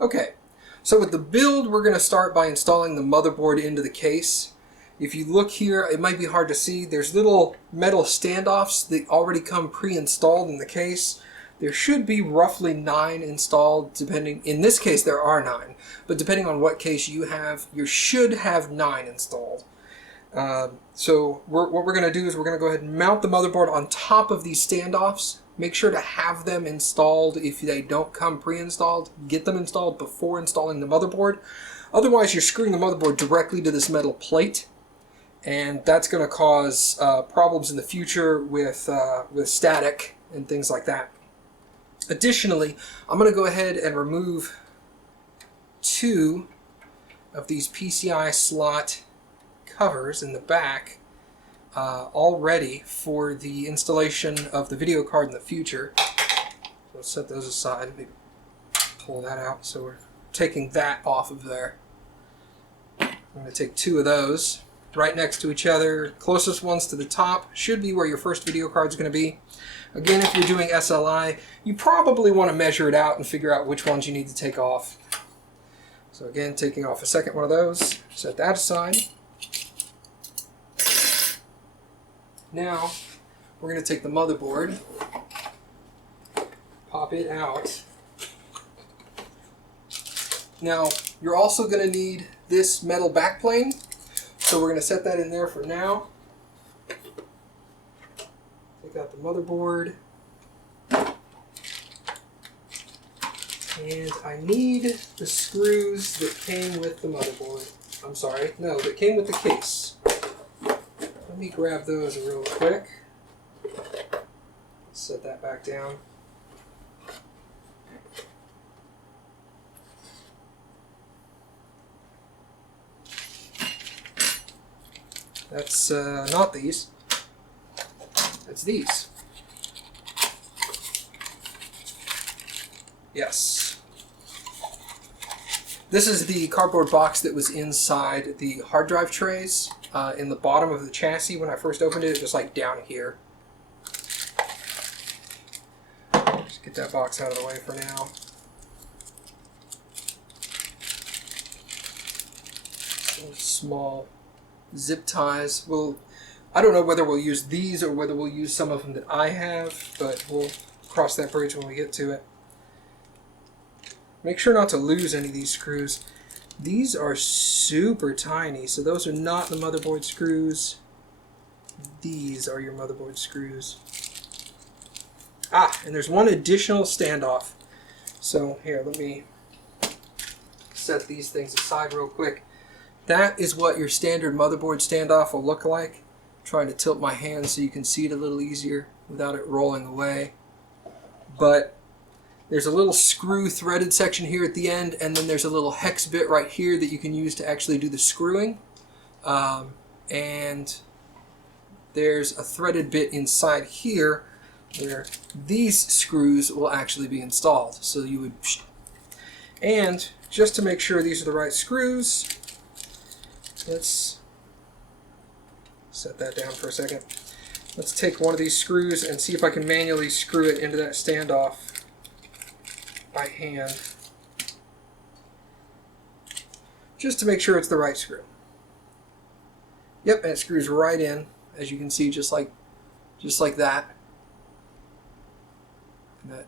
Okay, so with the build, we're going to start by installing the motherboard into the case. If you look here, it might be hard to see. There's little metal standoffs that already come pre-installed in the case. There should be roughly 9 installed, depending. In this case, there are 9, but depending on what case you have, you should have 9 installed. So what we're going to do is we're going to go ahead and mount the motherboard on top of these standoffs. Make sure to have them installed. If they don't come pre-installed, get them installed before installing the motherboard. Otherwise, you're screwing the motherboard directly to this metal plate, and that's going to cause problems in the future with static and things like that. Additionally, I'm going to go ahead and remove 2 of these PCI slot covers in the back all ready for the installation of the video card in the future. So let's set those aside. Maybe pull that out. So we're taking that off of there. I'm going to take 2 of those right next to each other. Closest ones to the top should be where your first video card is going to be. Again, if you're doing SLI, you probably want to measure it out and figure out which ones you need to take off. So again, taking off a second one of those, set that aside. Now, we're going to take the motherboard, pop it out. Now, you're also going to need this metal backplane, so we're going to set that in there for now. Take out the motherboard. And I need the screws that came with the motherboard. I'm sorry, no, that came with the case. Let me grab those real quick. Set that back down. That's not these. That's these. Yes. This is the cardboard box that was inside the hard drive trays. In the bottom of the chassis. When I first opened it, it was like down here. Just get that box out of the way for now. Some small zip ties. I don't know whether we'll use these or whether we'll use some of them that I have, but we'll cross that bridge when we get to it. Make sure not to lose any of these screws. These are super tiny, so those are not the motherboard screws. These are your motherboard screws. And there's one additional standoff. So here, let me set these things aside real quick. That is what your standard motherboard standoff will look like. I'm trying to tilt my hand so you can see it a little easier without it rolling away. But there's a little screw threaded section here at the end, and then there's a little hex bit right here that you can use to actually do the screwing. And there's a threaded bit inside here where these screws will actually be installed. So you would... And just to make sure these are the right screws, let's set that down for a second. Let's take one of these screws and see if I can manually screw it into that standoff by hand, just to make sure it's the right screw. Yep, and it screws right in, as you can see, just like that. So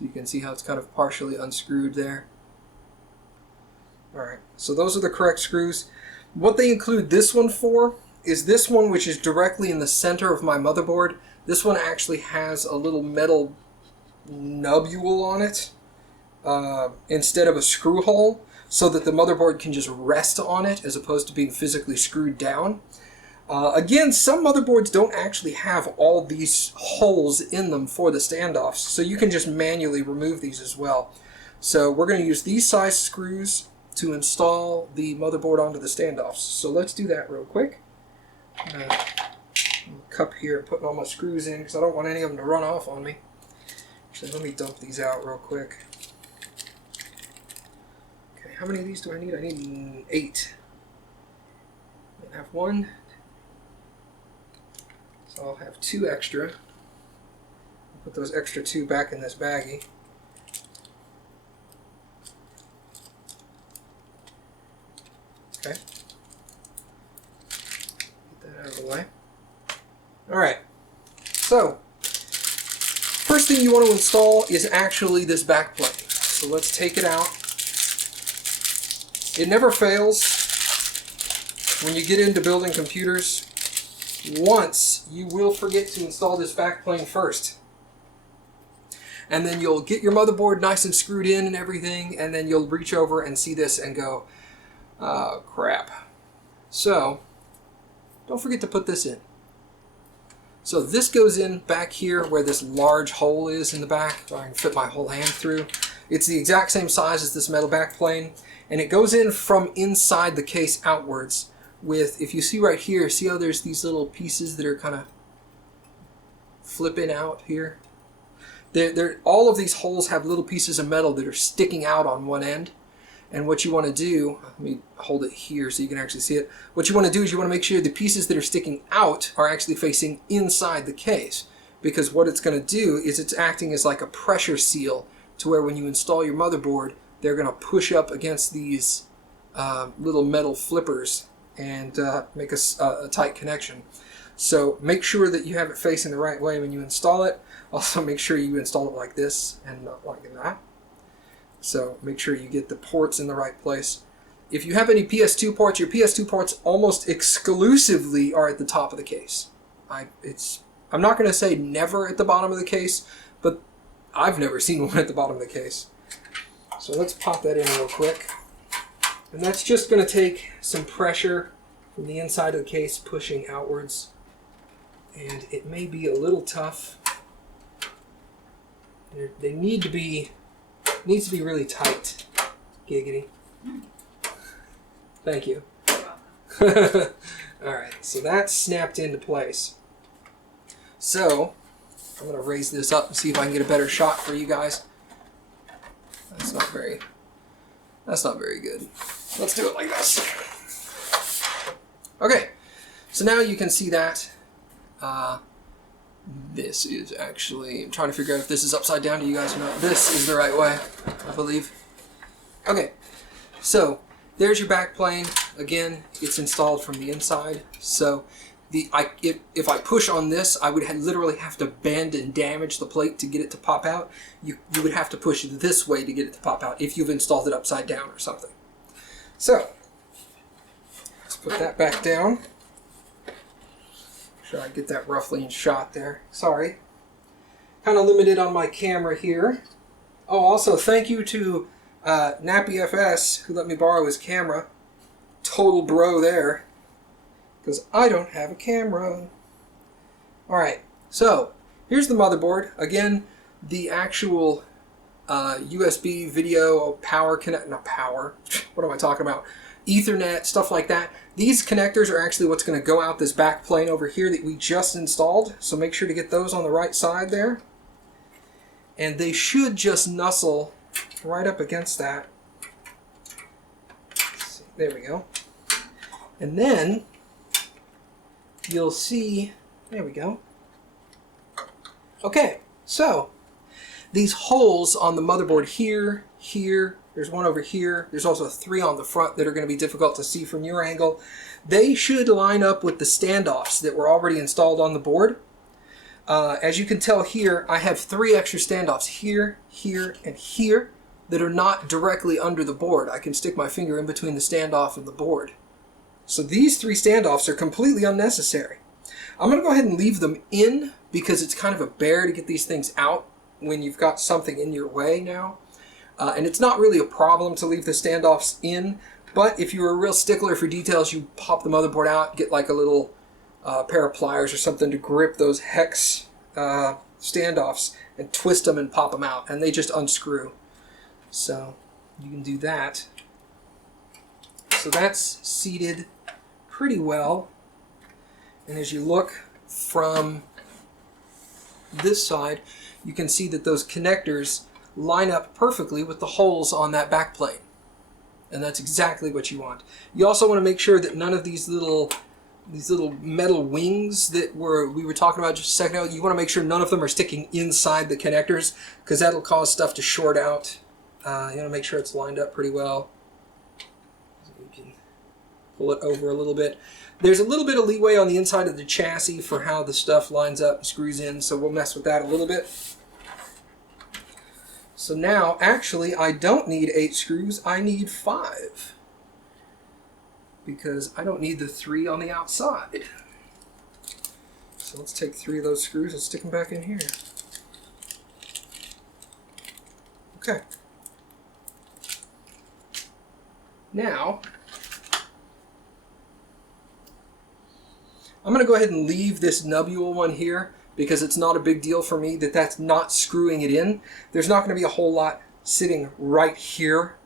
you can see how it's kind of partially unscrewed there. Alright, so those are the correct screws. What they include this one for is this one, which is directly in the center of my motherboard. This one actually has a little metal nubule on it instead of a screw hole, so that the motherboard can just rest on it as opposed to being physically screwed down. Again, some motherboards don't actually have all these holes in them for the standoffs, so you can just manually remove these as well. So we're going to use these size screws to install the motherboard onto the standoffs. So let's do that real quick. Cup here, putting all my screws in because I don't want any of them to run off on me. Actually, let me dump these out real quick. Okay, how many of these do I need? I need 8. I have 1. So I'll have 2 extra. Put those extra 2 back in this baggie. Okay. Get that out of the way. Alright, so first thing you want to install is actually this backplate. So let's take it out. It never fails when you get into building computers. Once you will forget to install this backplane first. And then you'll get your motherboard nice and screwed in and everything, and then you'll reach over and see this and go, oh crap. So, don't forget to put this in. So this goes in back here where this large hole is in the back, so I can fit my whole hand through. It's the exact same size as this metal backplane, and it goes in from inside the case outwards with, if you see right here, see how there's these little pieces that are kind of flipping out here? All of these holes have little pieces of metal that are sticking out on one end. And what you want to do, let me hold it here so you can actually see it. What you want to do is you want to make sure the pieces that are sticking out are actually facing inside the case. Because what it's going to do is it's acting as like a pressure seal to where when you install your motherboard, they're going to push up against these little metal flippers and make a tight connection. So make sure that you have it facing the right way when you install it. Also make sure you install it like this and not like that. So make sure you get the ports in the right place. If you have any PS2 ports, your PS2 ports almost exclusively are at the top of the case. I'm not going to say never at the bottom of the case, but I've never seen one at the bottom of the case. So let's pop that in real quick. And that's just going to take some pressure from the inside of the case pushing outwards. And it may be a little tough. They needs to be really tight. Giggity. Thank you. Alright, so that's snapped into place. So, I'm going to raise this up and see if I can get a better shot for you guys. That's not very good. Let's do it like this. Okay, so now you can see that. This is actually, I'm trying to figure out if this is upside down to you guys or not. This is the right way, I believe. Okay, so there's your backplane. Again, it's installed from the inside. So if I push on this, I would literally have to bend and damage the plate to get it to pop out. You would have to push it this way to get it to pop out if you've installed it upside down or something. So, let's put that back down. Sure I get that roughly in shot there. Sorry. Kind of limited on my camera here. Oh, also thank you to NappyFS who let me borrow his camera. Total bro there. Because I don't have a camera. Alright, so here's the motherboard. Again, the actual USB video power connect, not power, what am I talking about? Ethernet, stuff like that. These connectors are actually what's going to go out this back plane over here that we just installed. So make sure to get those on the right side there. And they should just nuzzle right up against that. There we go. And then you'll see, there we go. Okay, so these holes on the motherboard here, there's one over here, there's also 3 on the front that are going to be difficult to see from your angle. They should line up with the standoffs that were already installed on the board. As you can tell here, I have 3 extra standoffs here, here, and here that are not directly under the board. I can stick my finger in between the standoff and the board. So these 3 standoffs are completely unnecessary. I'm going to go ahead and leave them in because it's kind of a bear to get these things out when you've got something in your way now. And it's not really a problem to leave the standoffs in, but if you're a real stickler for details, you pop the motherboard out, get like a little pair of pliers or something to grip those hex standoffs and twist them and pop them out, and they just unscrew. So you can do that. So that's seated pretty well. And as you look from this side, you can see that those connectors line up perfectly with the holes on that back plane. And that's exactly what you want. You also want to make sure that none of these little metal wings that we were talking about just a second ago, you want to make sure none of them are sticking inside the connectors, because that'll cause stuff to short out. You want to make sure it's lined up pretty well. So you can pull it over a little bit. There's a little bit of leeway on the inside of the chassis for how the stuff lines up and screws in, so we'll mess with that a little bit. So now, actually, I don't need 8 screws, I need 5. Because I don't need the 3 on the outside. So let's take 3 of those screws and stick them back in here. Okay. Now, I'm going to go ahead and leave this nubule one here because it's not a big deal for me that that's not screwing it in. There's not going to be a whole lot sitting right here.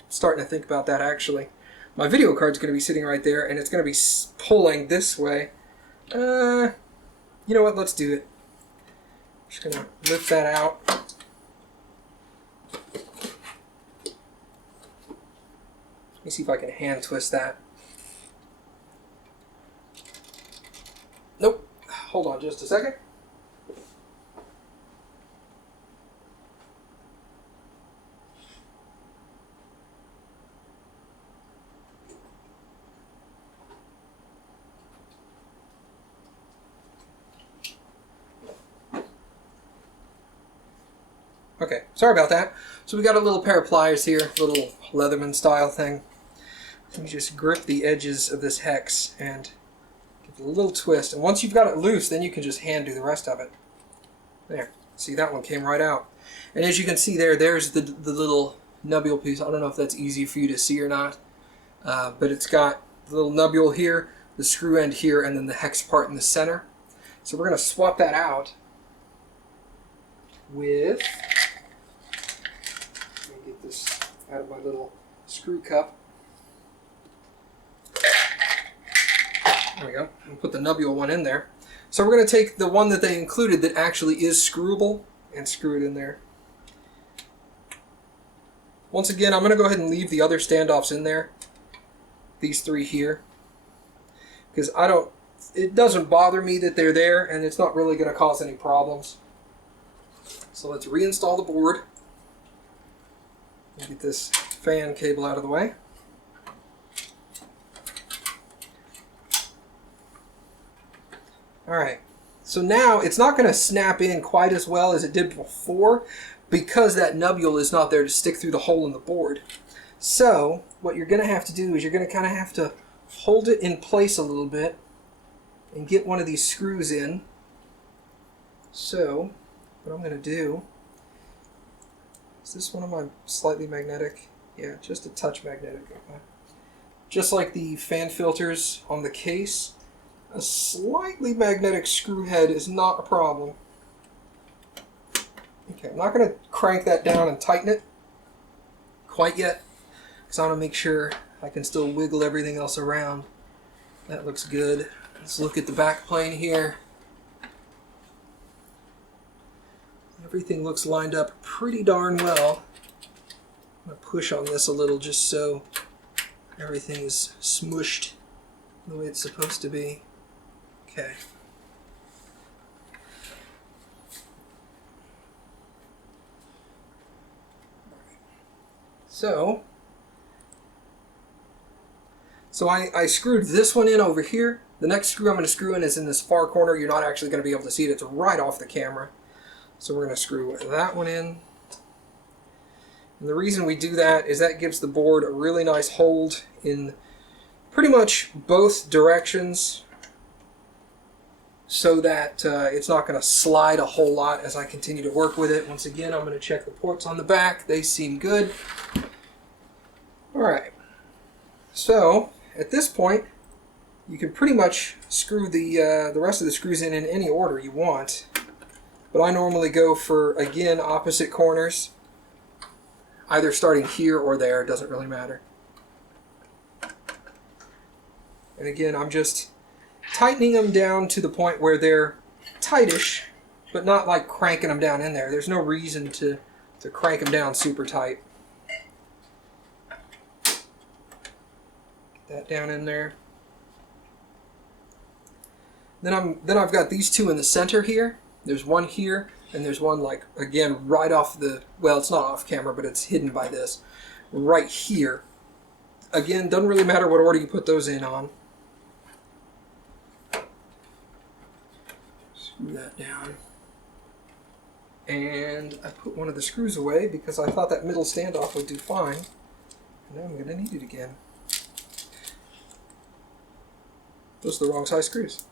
I'm starting to think about that actually. My video card's going to be sitting right there and it's going to be pulling this way. You know what, let's do it. I'm just going to lift that out. Let me see if I can hand twist that. Nope. Hold on just a second. Okay, sorry about that. So we got a little pair of pliers here, little Leatherman style thing. Let me just grip the edges of this hex and give it a little twist. And once you've got it loose, then you can just hand do the rest of it. There. See, that one came right out. And as you can see there, there's the little nubule piece. I don't know if that's easy for you to see or not. But it's got the little nubule here, the screw end here, and then the hex part in the center. So we're going to swap that out with... Let me get this out of my little screw cup. There we go. I'll put the nubule one in there. So we're going to take the one that they included that actually is screwable and screw it in there. Once again, I'm going to go ahead and leave the other standoffs in there. These 3 here. Because it doesn't bother me that they're there and it's not really going to cause any problems. So let's reinstall the board. Get this fan cable out of the way. Alright, so now it's not going to snap in quite as well as it did before because that nubule is not there to stick through the hole in the board. So what you're going to have to do is you're going to kind of have to hold it in place a little bit and get one of these screws in. So what I'm going to do, is this one of my slightly magnetic? Yeah, just a touch magnetic. Okay. Just like the fan filters on the case, a slightly magnetic screw head is not a problem. Okay, I'm not going to crank that down and tighten it quite yet, because I want to make sure I can still wiggle everything else around. That looks good. Let's look at the back plane here. Everything looks lined up pretty darn well. I'm going to push on this a little just so everything is smushed the way it's supposed to be. Okay. So I screwed this one in over here. The next screw I'm going to screw in is in this far corner. You're not actually going to be able to see it. It's right off the camera. So we're going to screw that one in. And the reason we do that is that gives the board a really nice hold in pretty much both directions so that it's not going to slide a whole lot as I continue to work with it. Once again, I'm going to check the ports on the back. They seem good. Alright, so at this point you can pretty much screw the rest of the screws in any order you want. But I normally go for, again, opposite corners. Either starting here or there, it doesn't really matter. And again, I'm just tightening them down to the point where they're tightish, but not like cranking them down in there. There's no reason to crank them down super tight. Get that down in there. Then I've got these 2 in the center here. There's one here, and there's one, like, again, right off the, well, it's not off camera, but it's hidden by this. right here. Again, doesn't really matter what order you put those in on. Screw that down. And I put one of the screws away because I thought that middle standoff would do fine. And now I'm going to need it again. Those are the wrong size screws.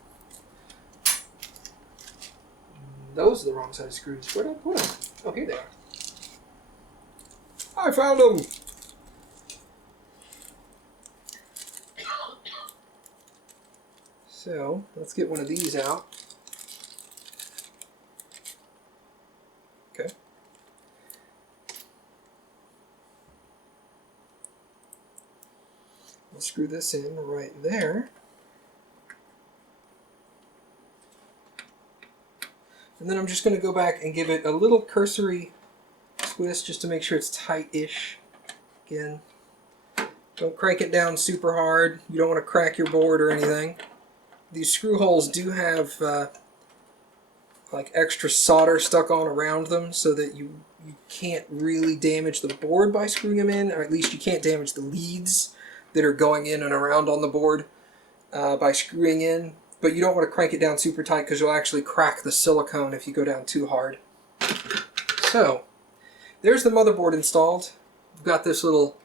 Those are the wrong size screws. Where did I put them? Oh, here they are. I found them! So, let's get one of these out. Okay. We'll screw this in right there. And then I'm just going to go back and give it a little cursory twist just to make sure it's tight-ish. Again, don't crank it down super hard. You don't want to crack your board or anything. These screw holes do have like extra solder stuck on around them so that you can't really damage the board by screwing them in, or at least you can't damage the leads that are going in and around on the board by screwing in. But you don't want to crank it down super tight because you'll actually crack the silicone if you go down too hard. So, there's the motherboard installed. We've got this little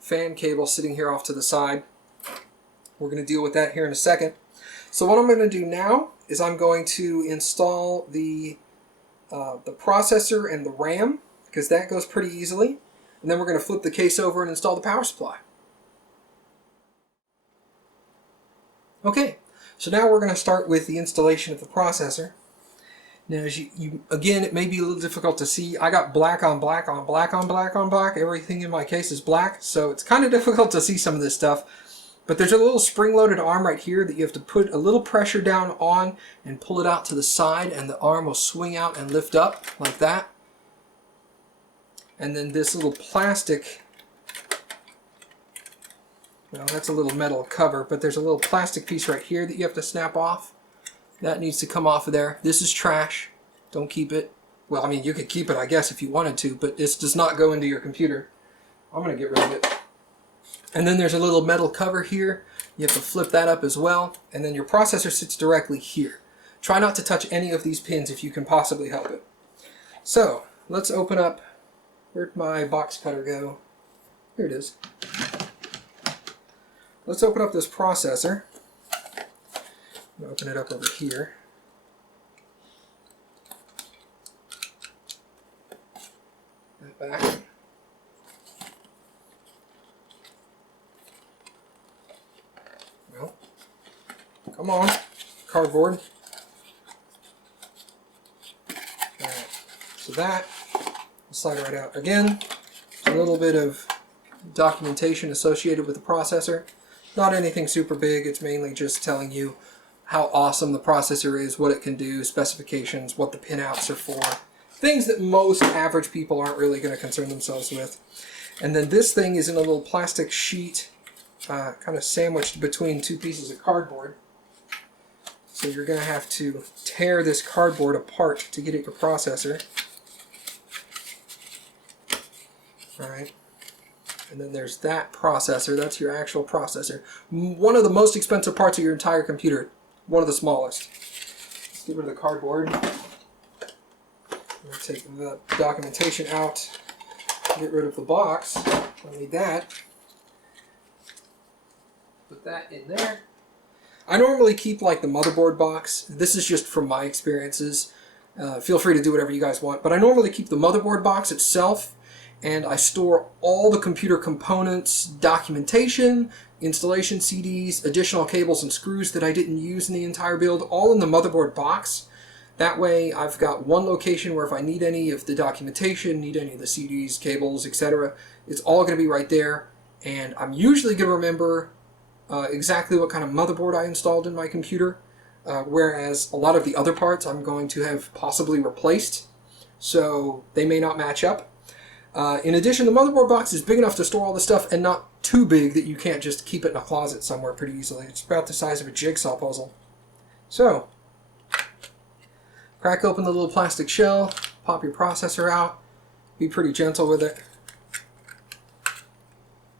fan cable sitting here off to the side. We're going to deal with that here in a second. So what I'm going to do now is I'm going to install the processor and the RAM, because that goes pretty easily. And then we're going to flip the case over and install the power supply. Okay. So now we're going to start with the installation of the processor. Now, as again, it may be a little difficult to see. I got black on black on black on black on black. Everything in my case is black, so it's kind of difficult to see some of this stuff. But there's a little spring-loaded arm right here that you have to put a little pressure down on and pull it out to the side, and the arm will swing out and lift up like that. And then this little plastic, well, that's a little metal cover, but there's a little plastic piece right here that you have to snap off. That needs to come off of there. This is trash. Don't keep it. Well, I mean, you could keep it, I guess, if you wanted to, but this does not go into your computer. I'm going to get rid of it. And then there's a little metal cover here. You have to flip that up as well. And then your processor sits directly here. Try not to touch any of these pins if you can possibly help it. So, let's open up. Where'd my box cutter go? Here it is. Let's open up this processor. I'm going to open it up over here. That back. Well, come on, cardboard. Alright, so that will slide right out. Again, a little bit of documentation associated with the processor. Not anything super big, it's mainly just telling you how awesome the processor is, what it can do, specifications, what the pinouts are for. Things that most average people aren't really going to concern themselves with. And then this thing is in a little plastic sheet, kind of sandwiched between two pieces of cardboard. So you're going to have to tear this cardboard apart to get at your processor. Alright. And then there's that processor. That's your actual processor. One of the most expensive parts of your entire computer. One of the smallest. Let's get rid of the cardboard. I'm going to take the documentation out. Get rid of the box. Don't need that. Put that in there. I normally keep like the motherboard box. This is just from my experiences. Feel free to do whatever you guys want. But I normally keep the motherboard box itself. And I store all the computer components, documentation, installation CDs, additional cables and screws that I didn't use in the entire build, all in the motherboard box. That way I've got one location where if I need any of the documentation, need any of the CDs, cables, etc., it's all going to be right there. And I'm usually going to remember exactly what kind of motherboard I installed in my computer, whereas a lot of the other parts I'm going to have possibly replaced, so they may not match up. In addition, the motherboard box is big enough to store all the stuff and not too big that you can't just keep it in a closet somewhere pretty easily. It's about the size of a jigsaw puzzle. So, crack open the little plastic shell, pop your processor out, be pretty gentle with it.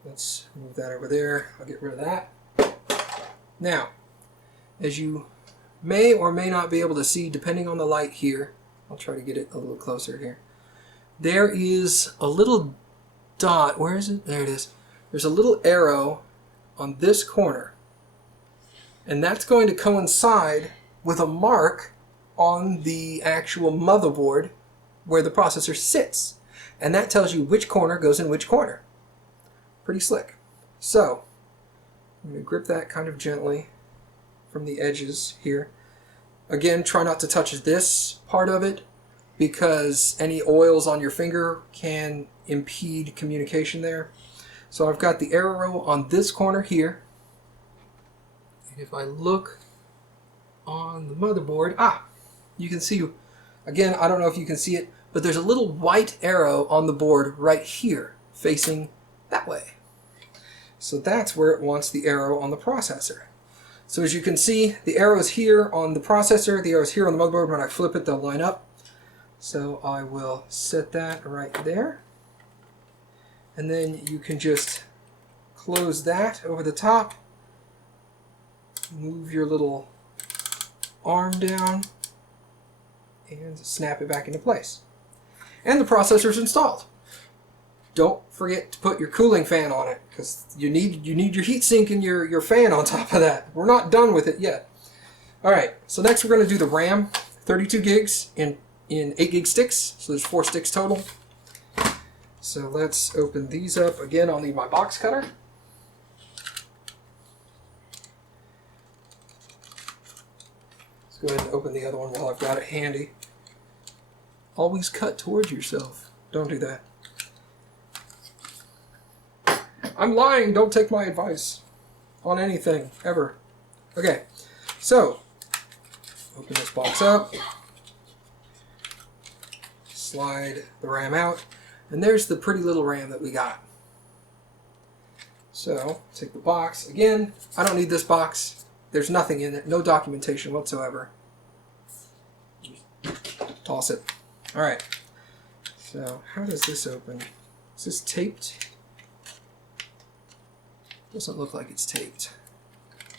let's move that over there. I'll get rid of that. Now, as you may or may not be able to see, depending on the light here, I'll try to get it a little closer here. There is a little dot. Where is it? There it is. There's a little arrow on this corner. And that's going to coincide with a mark on the actual motherboard where the processor sits. And that tells you which corner goes in which corner. Pretty slick. So, I'm going to grip that kind of gently from the edges here. Again, try not to touch this part of it because any oils on your finger can impede communication there. So I've got the arrow on this corner here. And if I look on the motherboard, you can see, again, I don't know if you can see it, but there's a little white arrow on the board right here facing that way. So that's where it wants the arrow on the processor. So as you can see, the arrow is here on the processor, the arrow is here on the motherboard. When I flip it, they'll line up. So I will set that right there. And then you can just close that over the top. Move your little arm down and snap it back into place. And the processor's installed. Don't forget to put your cooling fan on it because you need your heatsink and your fan on top of that. We're not done with it yet. Alright, so next we're going to do the RAM, 32 gigs in 8 gig sticks, so there's 4 sticks total. So let's open these up. Again, I'll need my box cutter. Let's go ahead and open the other one while I've got it handy. Always cut towards yourself. Don't do that. I'm lying. Don't take my advice on anything, ever. Okay, so open this box up. Slide the RAM out. And there's the pretty little RAM that we got. So, take the box. Again, I don't need this box. There's nothing in it. No documentation whatsoever. Toss it. Alright. So, how does this open? Is this taped? Doesn't look like it's taped.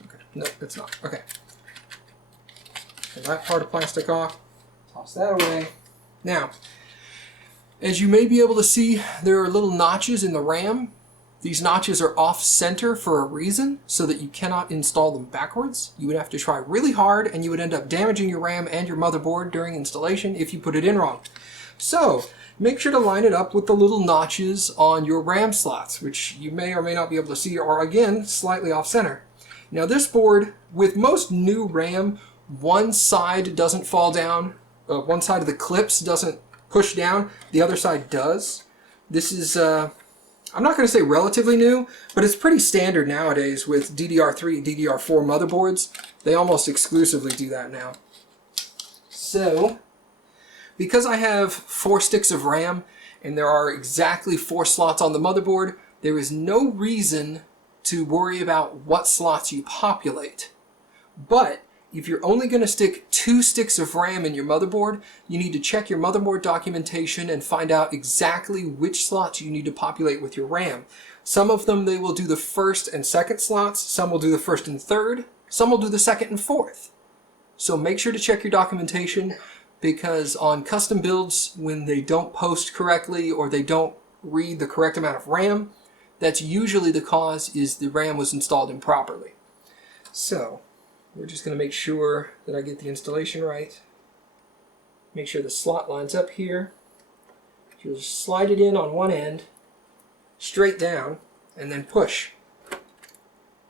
Okay. No, it's not. Okay. Pull that part of plastic off. Toss that away. Now, as you may be able to see, there are little notches in the RAM. These notches are off-center for a reason, so that you cannot install them backwards. You would have to try really hard, and you would end up damaging your RAM and your motherboard during installation if you put it in wrong. So, make sure to line it up with the little notches on your RAM slots, which you may or may not be able to see, or again, slightly off-center. Now this board, with most new RAM, one side doesn't fall down, one side of the clips doesn't push down, the other side does. This is, I'm not going to say relatively new, but it's pretty standard nowadays with DDR3, DDR4 motherboards. They almost exclusively do that now. So, because I have 4 sticks of RAM, and there are exactly 4 slots on the motherboard, there is no reason to worry about what slots you populate. But if you're only going to stick 2 sticks of RAM in your motherboard, you need to check your motherboard documentation and find out exactly which slots you need to populate with your RAM. Some of them, they will do the first and second slots, some will do the first and third, some will do the second and fourth. So make sure to check your documentation, because on custom builds, when they don't post correctly or they don't read the correct amount of RAM, that's usually the cause is the RAM was installed improperly. So, we're just going to make sure that I get the installation right. Make sure the slot lines up here. You'll just slide it in on one end, straight down, and then push.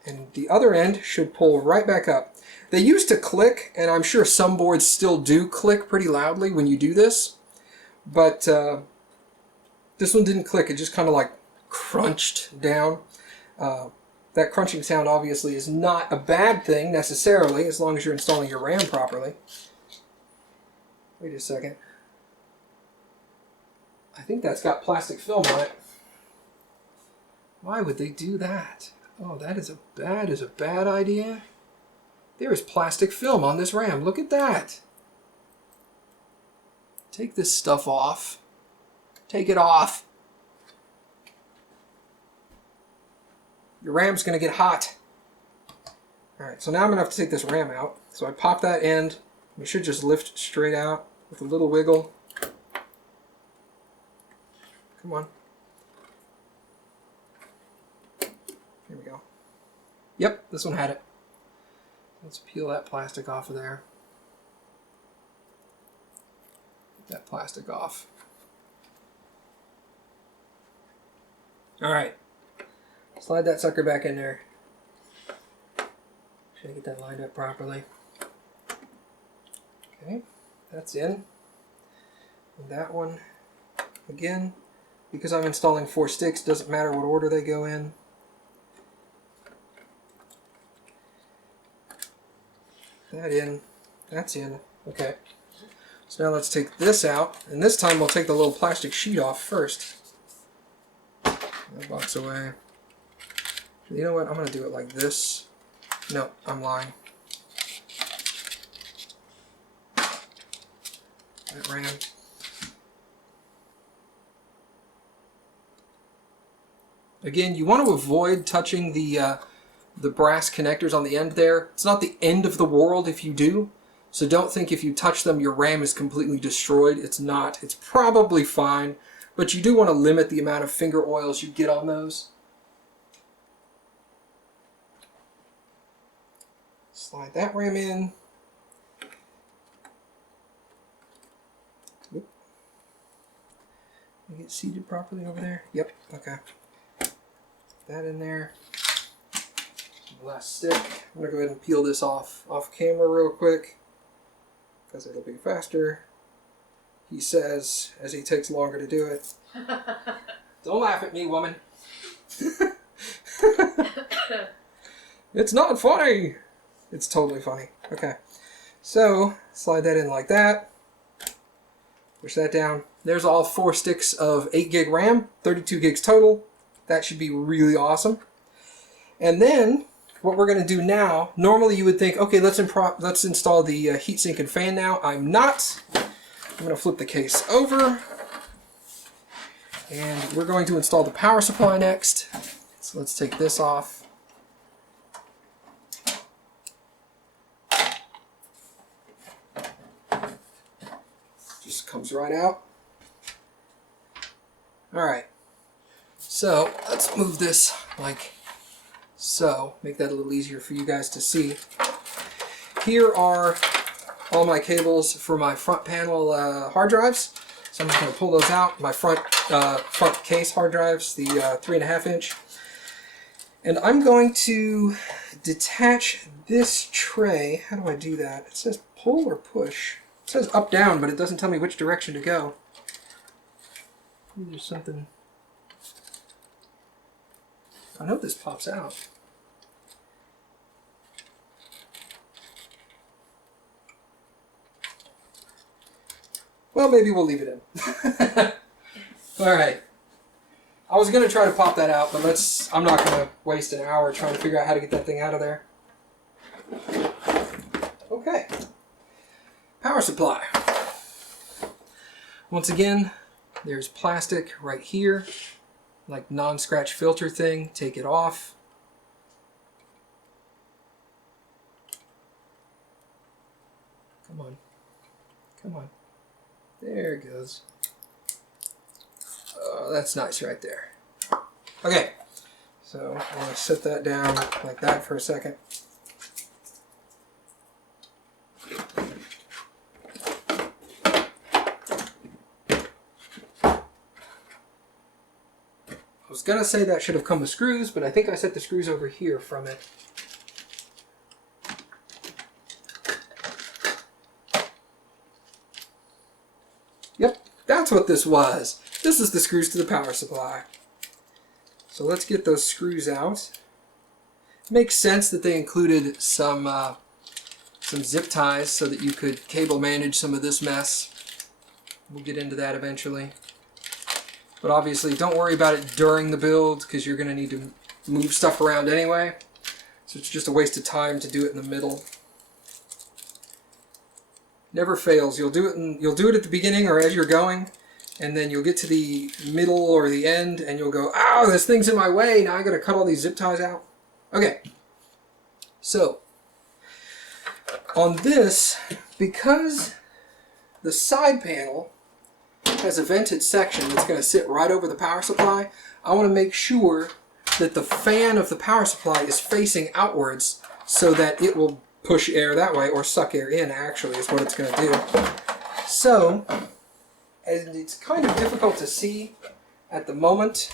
And the other end should pull right back up. They used to click, and I'm sure some boards still do click pretty loudly when you do this. But this one didn't click, it just kind of like crunched down. That crunching sound obviously is not a bad thing necessarily, as long as you're installing your RAM properly. Wait a second. I think that's got plastic film on it. Why would they do that? Oh, that is a bad idea. There is plastic film on this RAM. Look at that. Take this stuff off. Take it off. your RAM's going to get hot. Alright, so now I'm going to have to take this RAM out. So I pop that end. We should just lift straight out with a little wiggle. Come on. Here we go. Yep, this one had it. Let's peel that plastic off of there. Get that plastic off. Alright. Slide that sucker back in there. Should I get that lined up properly? Okay, that's in. And that one, again, because I'm installing 4 sticks, doesn't matter what order they go in. That in, that's in. Okay. So now let's take this out, and this time we'll take the little plastic sheet off first. That box away. You know what? I'm going to do it like this. No, I'm lying. That RAM. Again, you want to avoid touching the brass connectors on the end there. It's not the end of the world if you do. So don't think if you touch them your RAM is completely destroyed. It's not. It's probably fine. But you do want to limit the amount of finger oils you get on those. Slide that RAM in. Oop. Get it seated properly over there. Yep, okay. That in there. The last stick. I'm going to go ahead and peel this off camera real quick because it'll be faster. He says as he takes longer to do it. Don't laugh at me, woman. It's not funny. It's totally funny. Okay. So, slide that in like that. Push that down. There's all 4 sticks of 8 gig RAM, 32 gigs total. That should be really awesome. And then, what we're going to do now, normally you would think, okay, let's install the heatsink and fan now. I'm not. I'm going to flip the case over. And we're going to install the power supply next. So let's take this off. Just comes right out. Alright. So let's move this like so. Make that a little easier for you guys to see. Here are all my cables for my front panel hard drives. So I'm just going to pull those out. My front case hard drives, the 3.5 inch. And I'm going to detach this tray. How do I do that? It says pull or push. It says up down, but it doesn't tell me which direction to go. Maybe there's something. I hope this pops out. Well, maybe we'll leave it in. Alright. I was going to try to pop that out, but I'm not going to waste an hour trying to figure out how to get that thing out of there. Okay. Power supply. Once again, there's plastic right here, like non-scratch filter thing. Take it off. Come on. Come on. There it goes. Oh, that's nice right there. Okay, so I'm going to set that down like that for a second. I was going to say that should have come with screws, but I think I set the screws over here from it. Yep, that's what this was. This is the screws to the power supply. So let's get those screws out. It makes sense that they included some zip ties so that you could cable manage some of this mess. We'll get into that eventually. But obviously don't worry about it during the build because you're going to need to move stuff around anyway. So it's just a waste of time to do it in the middle. Never fails. You'll do it at the beginning or as you're going, and then you'll get to the middle or the end, and you'll go, "Ow, this thing's in my way. Now I got to cut all these zip ties out." Okay. So on this, because the side panel has a vented section that's going to sit right over the power supply, I want to make sure that the fan of the power supply is facing outwards so that it will push air that way, or suck air in, actually, is what it's going to do. So, and it's kind of difficult to see at the moment,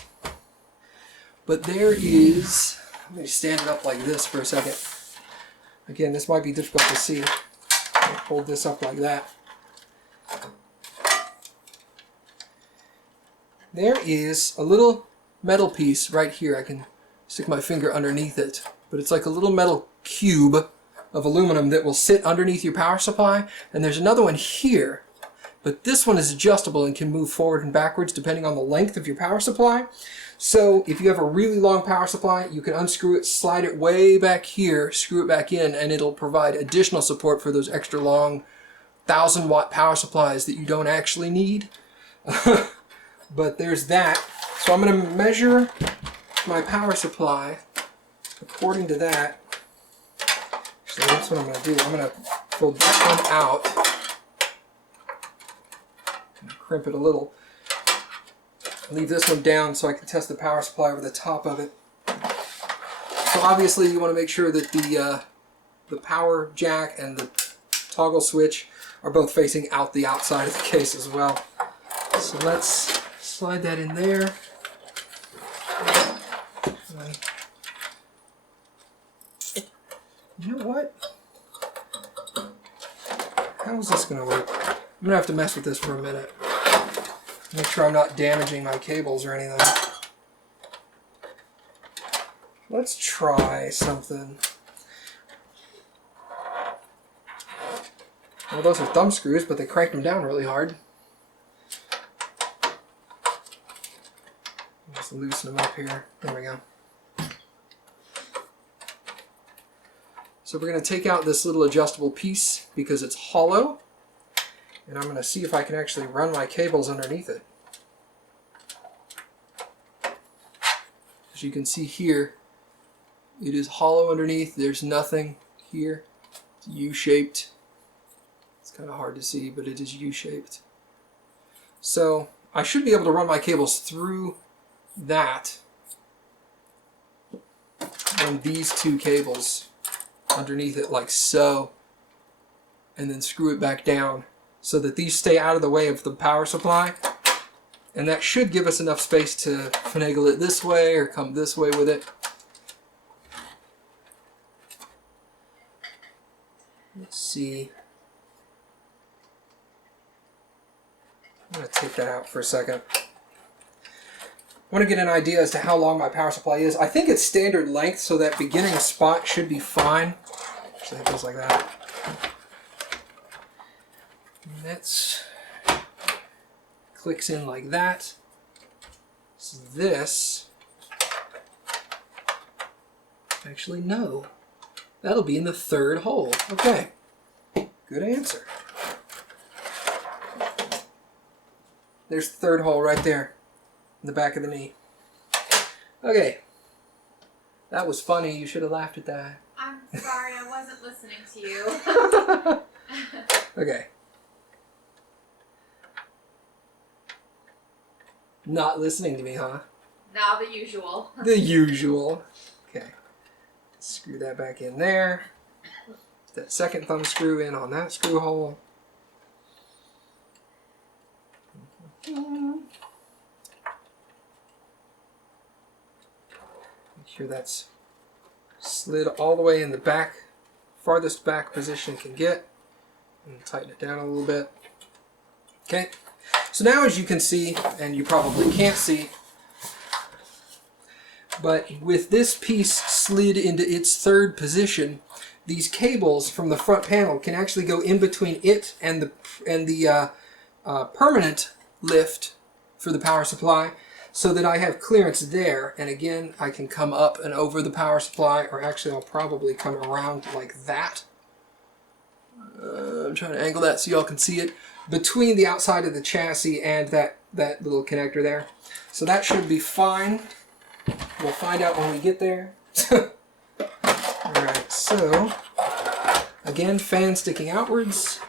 but there is, let me stand it up like this for a second. Again, this might be difficult to see. I'll hold this up like that. There is a little metal piece right here. I can stick my finger underneath it, but it's like a little metal cube of aluminum that will sit underneath your power supply, and there's another one here, but this one is adjustable and can move forward and backwards depending on the length of your power supply. So if you have a really long power supply, you can unscrew it, slide it way back here, screw it back in, and it'll provide additional support for those extra long 1,000-watt power supplies that you don't actually need. But there's that. So I'm going to measure my power supply according to that. So that's what I'm going to do. I'm going to fold this one out and crimp it a little. Leave this one down so I can test the power supply over the top of it. So obviously you want to make sure that the power jack and the toggle switch are both facing out the outside of the case as well. So let's slide that in there. You know what? How is this going to work? I'm going to have to mess with this for a minute. Make sure I'm not damaging my cables or anything. Let's try something. Well, those are thumb screws, but they cranked them down really hard. Just loosen them up here. There we go. So we're going to take out this little adjustable piece because it's hollow, and I'm going to see if I can actually run my cables underneath it. As you can see here, it is hollow underneath. There's nothing here. It's U-shaped. It's kind of hard to see, but it is U-shaped. So I should be able to run my cables through that and these two cables underneath it like so, and then screw it back down so that these stay out of the way of the power supply, and that should give us enough space to finagle it this way or come this way with it. Let's see. I'm going to take that out for a second. I want to get an idea as to how long my power supply is. I think it's standard length, so that beginning spot should be fine. So it goes like that. And that's clicks in like that. So this, actually no, that'll be in the third hole. Okay, good answer. There's the third hole right there in the back of the knee. Okay, that was funny. You should have laughed at that. I'm sorry, I wasn't listening to you. Okay. Not listening to me, huh? Now the usual. The usual. Okay. Screw that back in there. Put that second thumb screw in on that screw hole. Make sure that's slid all the way in the back, farthest back position it can get. And tighten it down a little bit. Okay. So now, as you can see, and you probably can't see, but with this piece slid into its third position, these cables from the front panel can actually go in between it and the permanent lift for the power supply, so that I have clearance there. And again, I can come up and over the power supply, or actually I'll probably come around like that. I'm trying to angle that so y'all can see it. Between the outside of the chassis and that that little connector there. So that should be fine. We'll find out when we get there. Alright, so again, fan sticking outwards.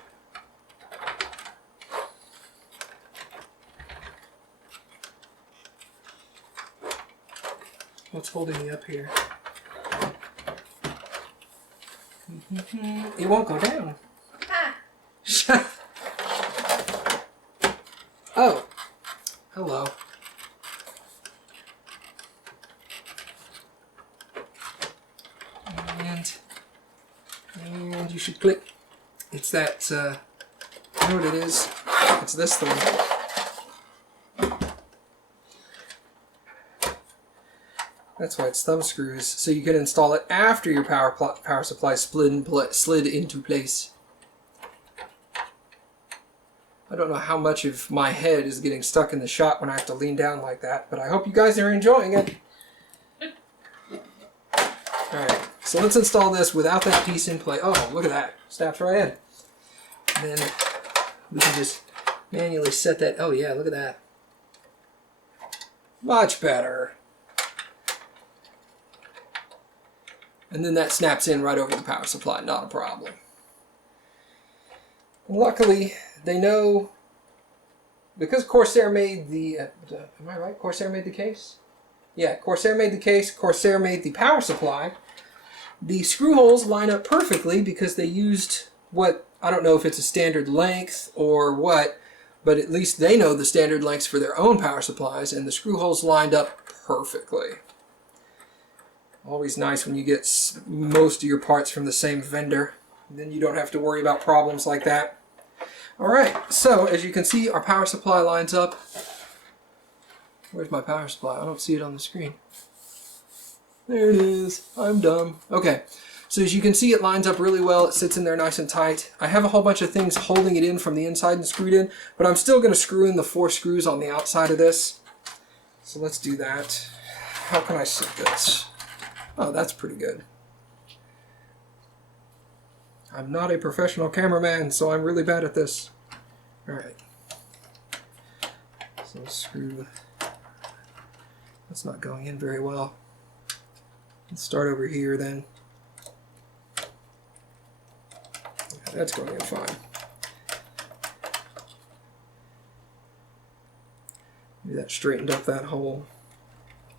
What's holding me up here? It won't go down. Ah. Oh, hello. And you should click. It's that, you know what it is? It's this thing. That's why it's thumb screws, so you can install it after your power supply slid into place. I don't know how much of my head is getting stuck in the shot when I have to lean down like that, but I hope you guys are enjoying it. Alright, so let's install this without that piece in play. Oh, look at that. Snaps right in. And then we can just manually set that. Oh yeah, look at that. Much better. And then that snaps in right over the power supply, not a problem. And luckily, they know, because Corsair made the, am I right? Corsair made the case? Yeah, Corsair made the case, Corsair made the power supply. The screw holes line up perfectly because they used what, I don't know if it's a standard length or what, but at least they know the standard lengths for their own power supplies, and the screw holes lined up perfectly. Always nice when you get most of your parts from the same vendor. Then you don't have to worry about problems like that. Alright, so as you can see, our power supply lines up. Where's my power supply? I don't see it on the screen. There it is. I'm dumb. Okay, so as you can see, it lines up really well. It sits in there nice and tight. I have a whole bunch of things holding it in from the inside and screwed in, but I'm still going to screw in the 4 screws on the outside of this. So let's do that. How can I sit this? Oh, that's pretty good. I'm not a professional cameraman, so I'm really bad at this. Alright. So screw. That's not going in very well. Let's start over here then. That's going in fine. Maybe that straightened up that hole.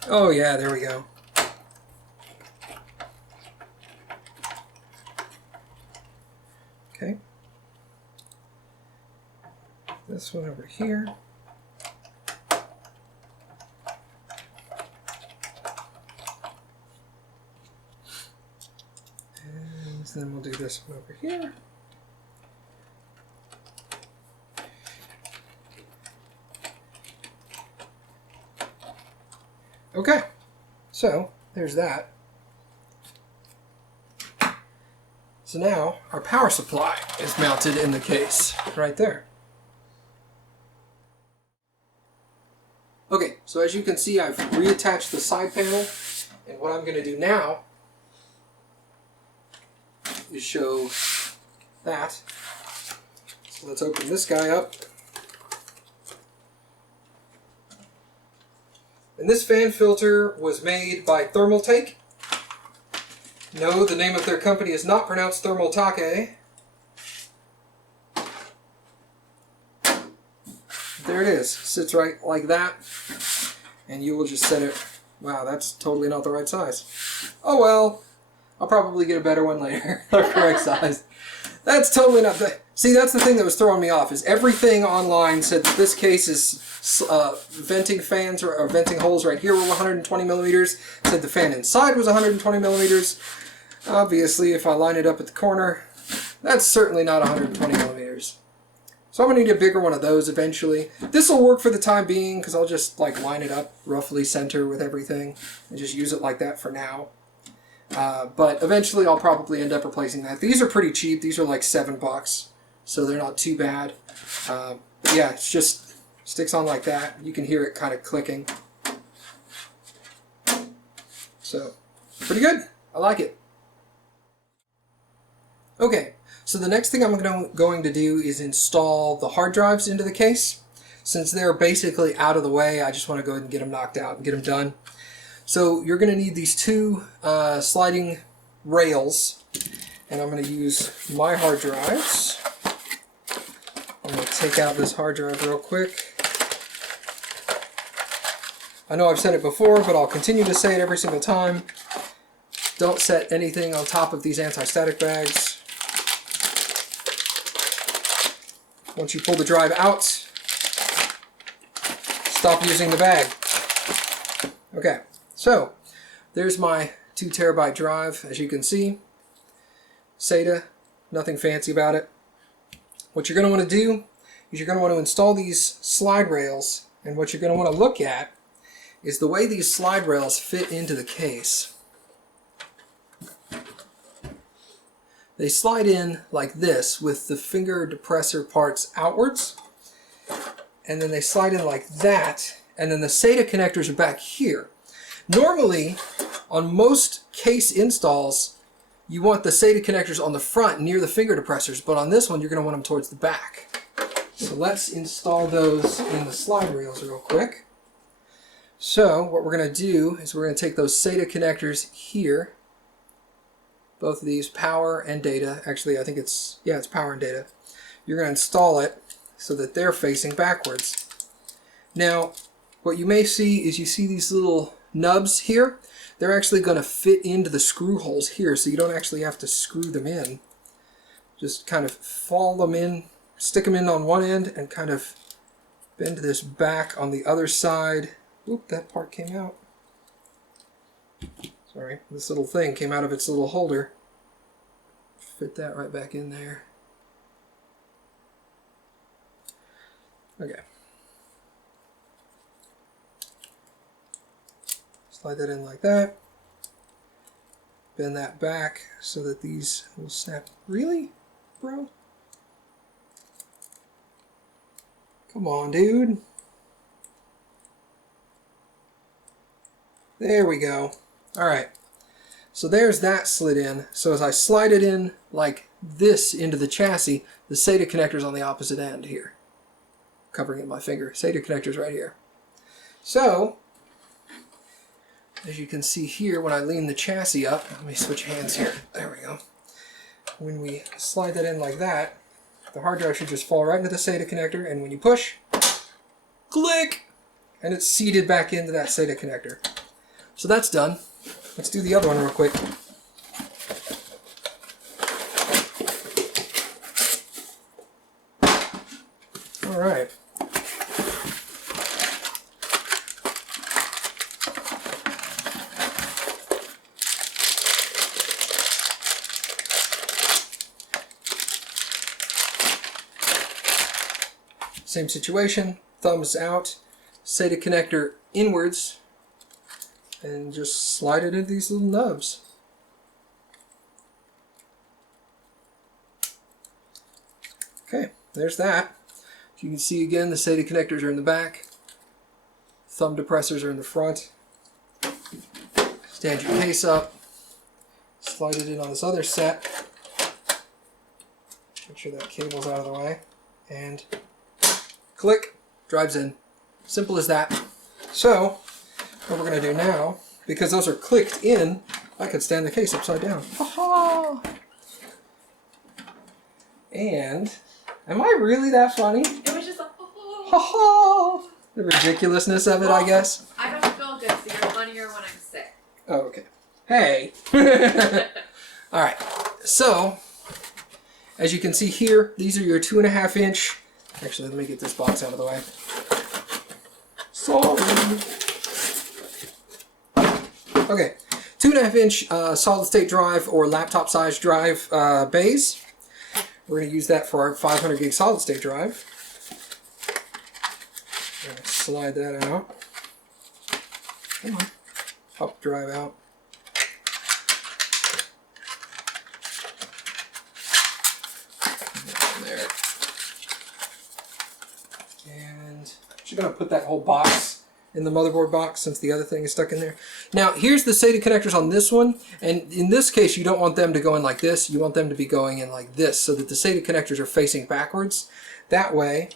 Oh yeah, there we go. Okay. This one over here. And then we'll do this one over here. Okay, so there's that. So now our power supply is mounted in the case right there. Okay, so as you can see, I've reattached the side panel, and what I'm going to do now is show that. So let's open this guy up. And this fan filter was made by Thermaltake. No, the name of their company is not pronounced Thermaltake. There it is. Sits right like that. And you will just set it. Wow, that's totally not the right size. Oh well. I'll probably get a better one later. The correct size. That's totally not the... See, that's the thing that was throwing me off, is everything online said that this case is venting fans or venting holes right here were 120 millimeters. Said the fan inside was 120 millimeters. Obviously, if I line it up at the corner, that's certainly not 120 millimeters. So I'm going to need a bigger one of those eventually. This will work for the time being because I'll just like line it up roughly center with everything and just use it like that for now. But eventually I'll probably end up replacing that. These are pretty cheap. These are like $7, so they're not too bad. Yeah, it's just sticks on like that. You can hear it kind of clicking. So, pretty good. I like it. Okay, so the next thing I'm going to do is install the hard drives into the case. since they're basically out of the way, I just want to go ahead and get them knocked out and get them done. So you're going to need these two sliding rails, and I'm going to use my hard drives. I'm going to take out this hard drive real quick. I know I've said it before, but I'll continue to say it every single time. Don't set anything on top of these anti-static bags. Once you pull the drive out, stop using the bag. Okay, so there's my 2 terabyte drive, as you can see. SATA, nothing fancy about it. What you're going to want to do is you're going to want to install these slide rails, and what you're going to want to look at is the way these slide rails fit into the case. They slide in like this with the finger depressor parts outwards, and then they slide in like that, and then the SATA connectors are back here. Normally, on most case installs, you want the SATA connectors on the front near the finger depressors, but on this one you're going to want them towards the back. So let's install those in the slide rails real quick. So what we're going to do is we're going to take those SATA connectors here, both of these, power and data. Actually, I think it's power and data. You're going to install it so that they're facing backwards. Now, what you may see is you see these little nubs here. They're actually going to fit into the screw holes here, so you don't actually have to screw them in. Just kind of fall them in, stick them in on one end, and kind of bend this back on the other side. Oop, that part came out. Sorry, this little thing came out of its little holder. Fit that right back in there. Okay. Slide that in like that. Bend that back so that these will snap. Really, bro? Come on, dude. There we go. Alright, so there's that slid in. So as I slide it in like this into the chassis, the SATA connector's on the opposite end here. Covering it with my finger. SATA connector's right here. So, as you can see here, when I lean the chassis up, let me switch hands here. There we go. When we slide that in like that, the hard drive should just fall right into the SATA connector, and when you push, click, and it's seated back into that SATA connector. So that's done. Let's do the other one real quick. All right. Same situation, thumbs out, SATA connector inwards, and just slide it into these little nubs. Okay, there's that. You can see again the SATA connectors are in the back, thumb depressors are in the front. Stand your case up, slide it in on this other set, make sure that cable's out of the way, and click, drives in. Simple as that. So, what we're going to do now, because those are clicked in, I could stand the case upside down. Ha-ha! And, am I really that funny? It was just a Ha-ha! The ridiculousness of it, I guess. I don't feel good, so you're funnier when I'm sick. Oh, okay. Hey! Alright, so, as you can see here, these are your 2.5 inch. Actually, let me get this box out of the way. Sorry. Okay, 2.5 inch solid state drive or laptop size drive bays. We're going to use that for our 500 gig solid state drive. Slide that out. Come on. Pop the drive out. There. And I'm just going to put that whole box in the motherboard box since the other thing is stuck in there. Now here's the SATA connectors on this one, and in this case you don't want them to go in like this, you want them to be going in like this so that the SATA connectors are facing backwards. That way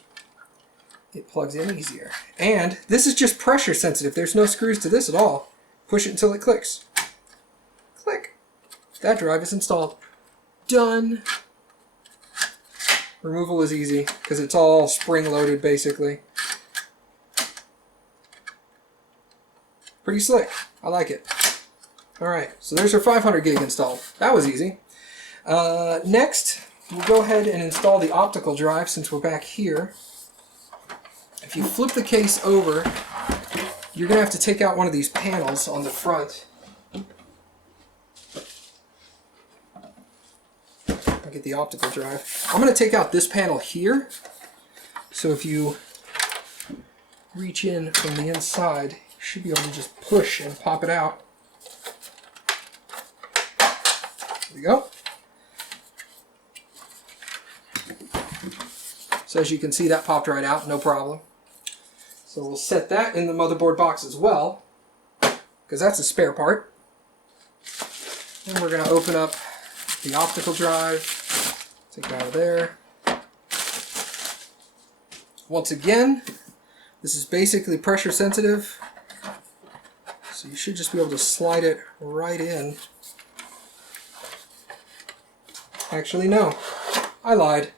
it plugs in easier. And this is just pressure sensitive. There's no screws to this at all. Push it until it clicks. Click. That drive is installed. Done. Removal is easy because it's all spring loaded basically. Pretty slick. I like it. Alright, so there's our 500 gig installed. That was easy. Next, we'll go ahead and install the optical drive since we're back here. If you flip the case over, you're going to have to take out one of these panels on the front. I'll get the optical drive. I'm going to take out this panel here. So if you reach in from the inside, you should be able to just push and pop it out. There we go. So as you can see, that popped right out, no problem. So we'll set that in the motherboard box as well, because that's a spare part. And we're going to open up the optical drive, take it out of there. Once again, this is basically pressure sensitive, so you should just be able to slide it right in. Actually, no, I lied.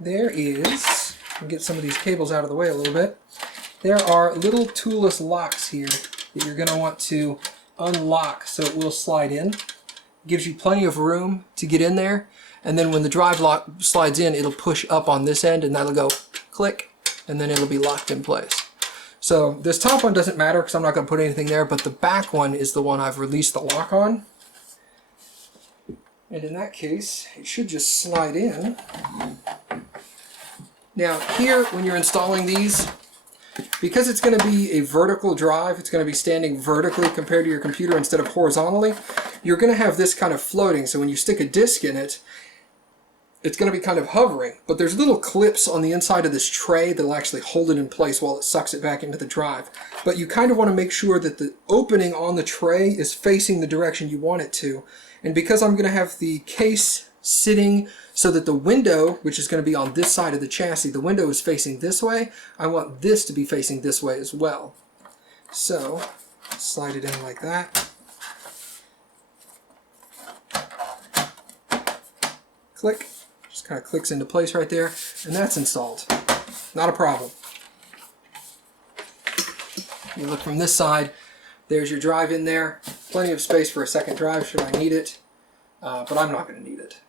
There is, I'll get some of these cables out of the way a little bit. There are little toolless locks here that you're going to want to unlock so it will slide in. Gives you plenty of room to get in there, and then when the drive lock slides in, it'll push up on this end and that'll go click, and then it'll be locked in place. So this top one doesn't matter because I'm not going to put anything there, but the back one is the one I've released the lock on. And in that case, it should just slide in. Now here, when you're installing these, because it's going to be a vertical drive, it's going to be standing vertically compared to your computer instead of horizontally, you're going to have this kind of floating. So when you stick a disc in it, it's going to be kind of hovering. But there's little clips on the inside of this tray that'll actually hold it in place while it sucks it back into the drive. But you kind of want to make sure that the opening on the tray is facing the direction you want it to. And because I'm going to have the case sitting so that the window, which is going to be on this side of the chassis, the window is facing this way, I want this to be facing this way as well. So, slide it in like that. Click. Just kind of clicks into place right there, and that's installed. Not a problem. You look from this side, there's your drive in there. Plenty of space for a second drive should I need it, but I'm not going to need it.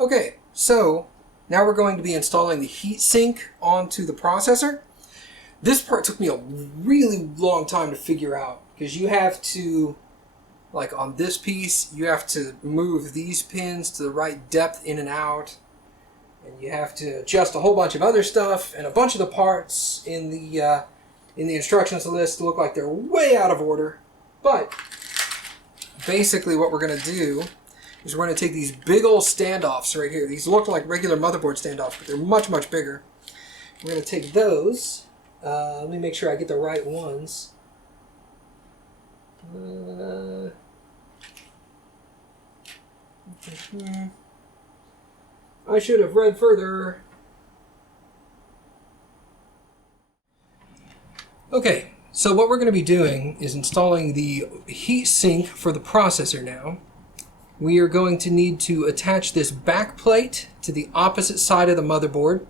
Okay, so now we're going to be installing the heatsink onto the processor. This part took me a really long time to figure out because you have to, like on this piece, you have to move these pins to the right depth in and out, and you have to adjust a whole bunch of other stuff, and a bunch of the parts in the instructions list look like they're way out of order. But basically what we're going to do is we're going to take these big old standoffs right here. These look like regular motherboard standoffs, but they're much, much bigger. We're going to take those. Let me make sure I get the right ones. I should have read further. Okay, so what we're going to be doing is installing the heatsink for the processor now. We are going to need to attach this back plate to the opposite side of the motherboard.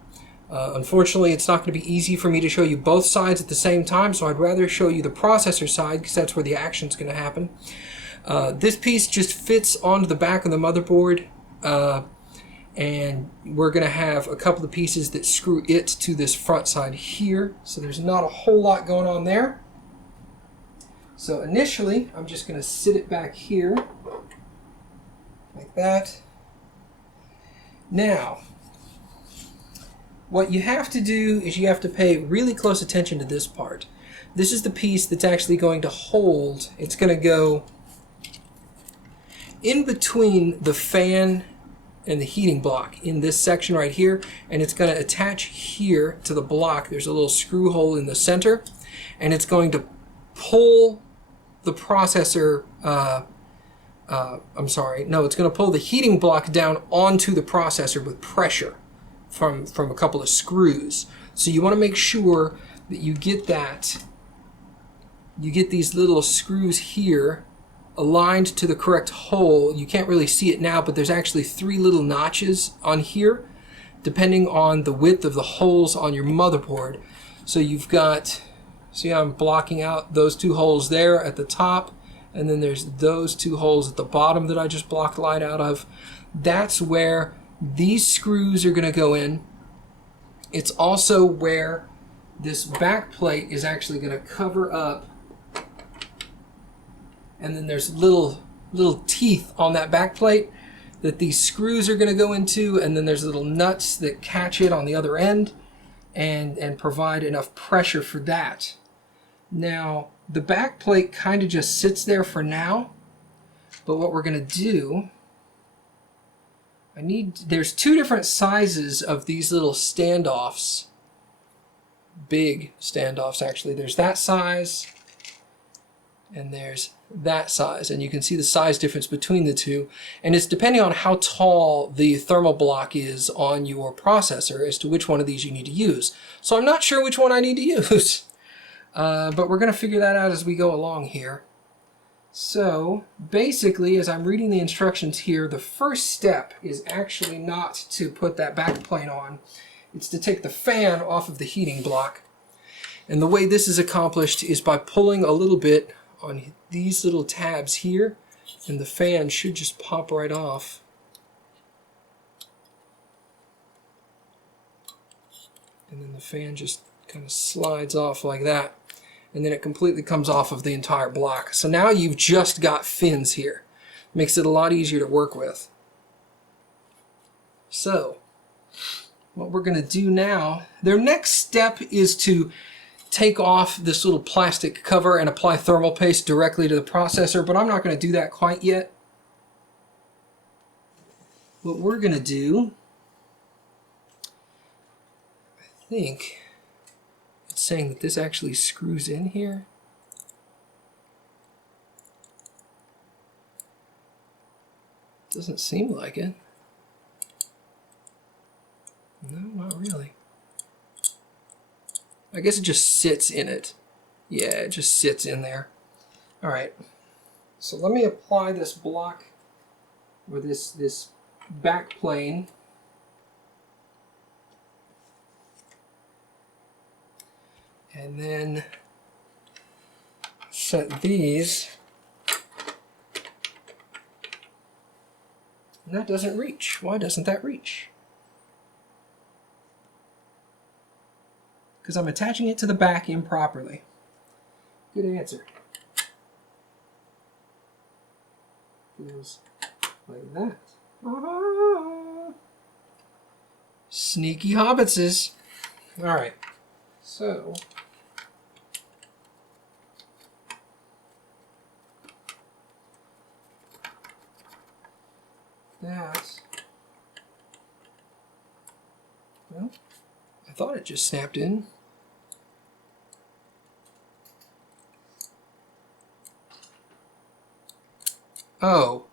Unfortunately, it's not going to be easy for me to show you both sides at the same time, so I'd rather show you the processor side because that's where the action's going to happen. This piece just fits onto the back of the motherboard, and we're going to have a couple of pieces that screw it to this front side here, so there's not a whole lot going on there. So initially, I'm just going to sit it back here, like that. Now, what you have to do is you have to pay really close attention to this part. This is the piece that's actually going to hold. It's going to go in between the fan and the heating block in this section right here, and it's going to attach here to the block. There's a little screw hole in the center, and it's going to pull the processor I'm sorry, no, it's going to pull the heating block down onto the processor with pressure from a couple of screws. So you want to make sure that you get these little screws here aligned to the correct hole. You can't really see it now, but there's actually 3 little notches on here, depending on the width of the holes on your motherboard. So you've got, see how I'm blocking out those 2 holes there at the top, and then there's those 2 holes at the bottom that I just blocked light out of. That's where these screws are going to go in. It's also where this back plate is actually going to cover up, and then there's little teeth on that back plate that these screws are going to go into, and then there's little nuts that catch it on the other end and provide enough pressure for that. Now, the back plate kind of just sits there for now, but what we're going to do, there's 2 different sizes of these little standoffs, big standoffs actually. There's that size, and there's that size, and you can see the size difference between the 2, and it's depending on how tall the thermal block is on your processor as to which one of these you need to use. So I'm not sure which one I need to use. But we're going to figure that out as we go along here. So basically, as I'm reading the instructions here, the first step is actually not to put that back plate on. It's to take the fan off of the heating block. And the way this is accomplished is by pulling a little bit on these little tabs here, and the fan should just pop right off. And then the fan just kind of slides off like that, and then it completely comes off of the entire block. So now you've just got fins here. Makes it a lot easier to work with. So what we're going to do now, their next step is to take off this little plastic cover and apply thermal paste directly to the processor, but I'm not going to do that quite yet. What we're going to do, I think it's saying that this actually screws in here. Doesn't seem like it. No, not really. I guess it just sits in it. Yeah, it just sits in there. Alright, so let me apply this block, or this back plane. And then set these. And that doesn't reach. Why doesn't that reach? Because I'm attaching it to the back improperly. Good answer. Goes like that. Ah. Sneaky hobbitses. Alright, so that, well, I thought it just snapped in. Oh,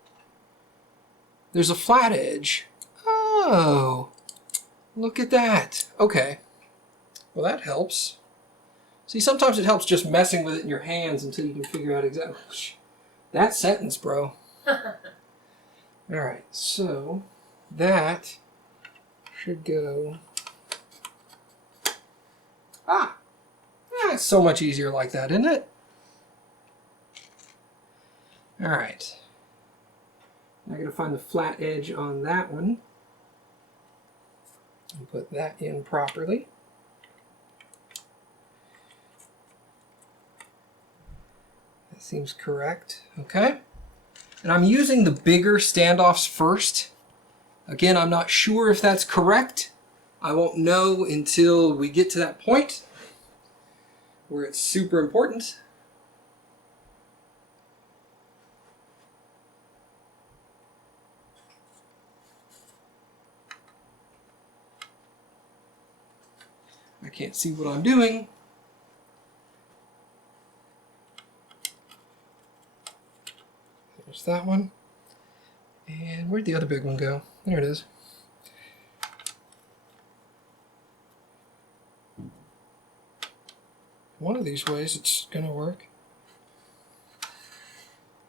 there's a flat edge. Oh, look at that. Okay, well that helps. See, sometimes it helps just messing with it in your hands until you can figure out exactly. That sentence, bro. Alright, so that should go. Ah! It's so much easier like that, isn't it? Alright. Now I gotta find the flat edge on that one and put that in properly. That seems correct. Okay. And I'm using the bigger standoffs first. Again, I'm not sure if that's correct. I won't know until we get to that point where it's super important. I can't see what I'm doing. There's that one. And where'd the other big one go? There it is. One of these ways it's going to work.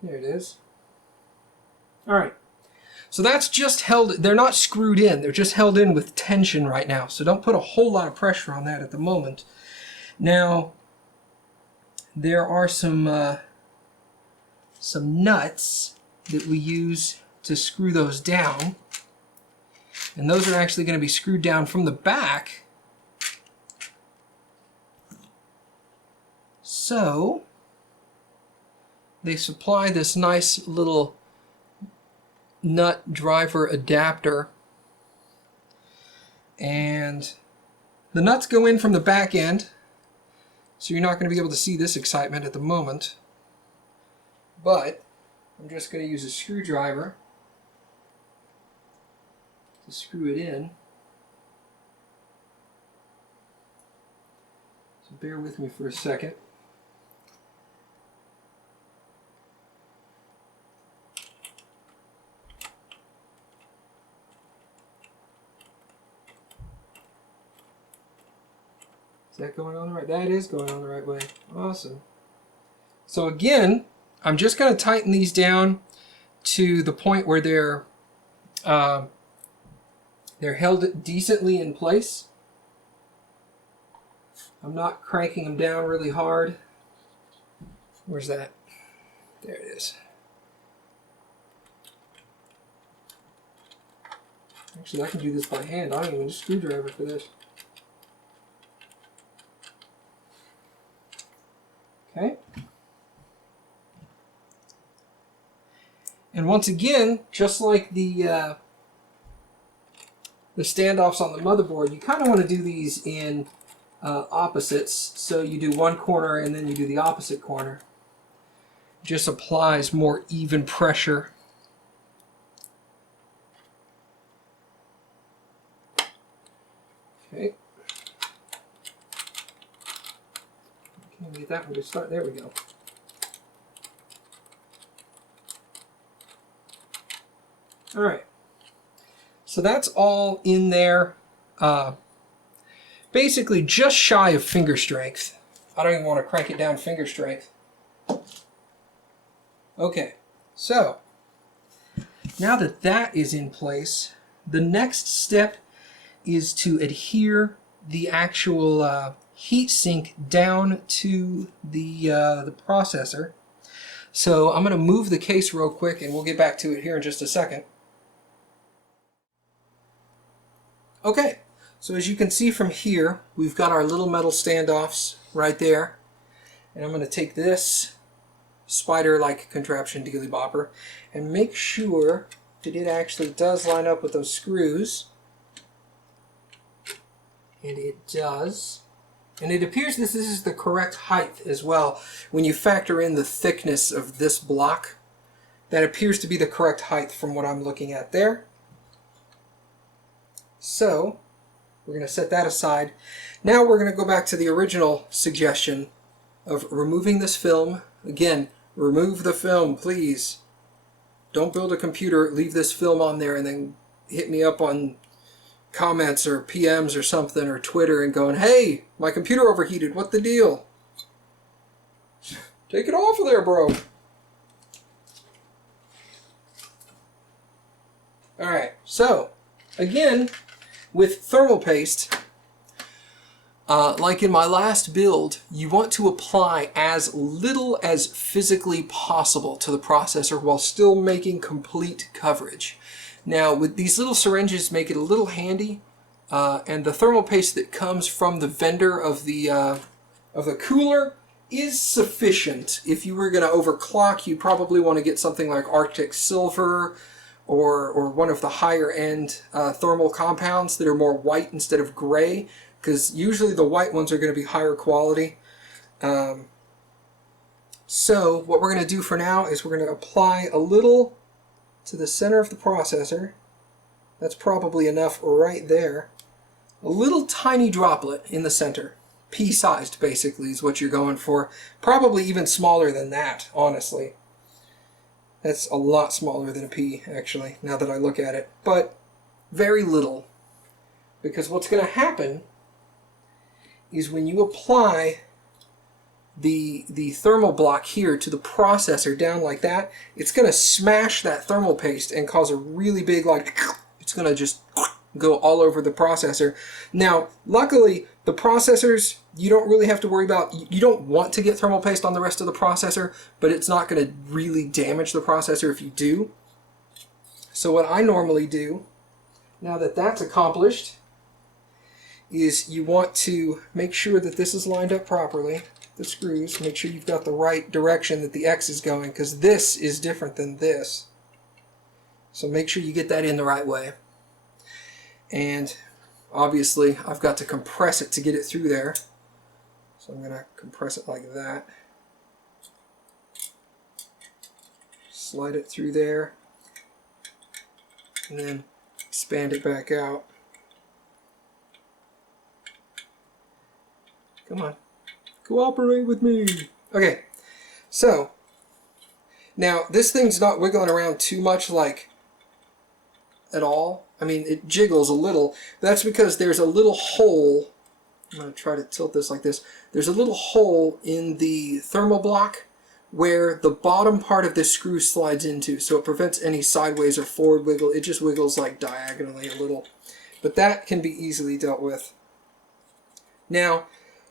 There it is. Alright. So that's just held, they're not screwed in, they're just held in with tension right now. So don't put a whole lot of pressure on that at the moment. Now, there are some nuts that we use to screw those down. And those are actually going to be screwed down from the back. So, they supply this nice little nut driver adapter, and the nuts go in from the back end, so you're not going to be able to see this excitement at the moment, but I'm just going to use a screwdriver to screw it in. So bear with me for a second. Is that going on the right? That is going on the right way. Awesome. So again, I'm just going to tighten these down to the point where they're held decently in place. I'm not cranking them down really hard. Where's that? There it is. Actually, I can do this by hand. I don't even need a screwdriver for this. Okay. And once again, just like the standoffs on the motherboard, you kind of want to do these in opposites. So you do one corner and then you do the opposite corner. Just applies more even pressure. Okay. Can't get that one to start. There we go. All right. So that's all in there. Basically just shy of finger strength. I don't even want to crank it down finger strength. Okay. So now that that is in place, the next step is to adhere the actual heat sink down to the processor. So I'm going to move the case real quick and we'll get back to it here in just a second. Okay, so as you can see from here, we've got our little metal standoffs right there. And I'm going to take this spider-like contraption dealy bopper and make sure that it actually does line up with those screws. And it does. And it appears this is the correct height as well. When you factor in the thickness of this block, that appears to be the correct height from what I'm looking at there. So, we're going to set that aside. Now we're going to go back to the original suggestion of removing this film. Again, remove the film, please. Don't build a computer, leave this film on there, and then hit me up on comments or PMs or something, or Twitter, and going, hey, my computer overheated, what the deal? Take it off of there, bro. Alright, so, again, with thermal paste, like in my last build, you want to apply as little as physically possible to the processor while still making complete coverage. Now, with these little syringes, make it a little handy, and the thermal paste that comes from the vendor of the cooler is sufficient. If you were going to overclock, you'd probably want to get something like Arctic Silver, or one of the higher end thermal compounds that are more white instead of gray, because usually the white ones are going to be higher quality. So what we're going to do for now is we're going to apply a little to the center of the processor. That's probably enough right there. A little tiny droplet in the center. Pea-sized basically is what you're going for. Probably even smaller than that, honestly. That's a lot smaller than a pea, actually, now that I look at it. But very little. Because what's going to happen is when you apply the thermal block here to the processor down like that, it's going to smash that thermal paste and cause a really big, like, it's going to just go all over the processor. Now, luckily, the processors, you don't really have to worry about, you don't want to get thermal paste on the rest of the processor, but it's not going to really damage the processor if you do. So what I normally do, now that that's accomplished, is you want to make sure that this is lined up properly, the screws, make sure you've got the right direction that the X is going, because this is different than this. So make sure you get that in the right way. And obviously I've got to compress it to get it through there. So I'm going to compress it like that. Slide it through there. And then expand it back out. Come on. Cooperate with me. Okay. So, now this thing's not wiggling around too much, like, at all. I mean, it jiggles a little. That's because there's a little hole. I'm going to try to tilt this like this. There's a little hole in the thermal block where the bottom part of this screw slides into, so it prevents any sideways or forward wiggle. It just wiggles like diagonally a little. But that can be easily dealt with. Now,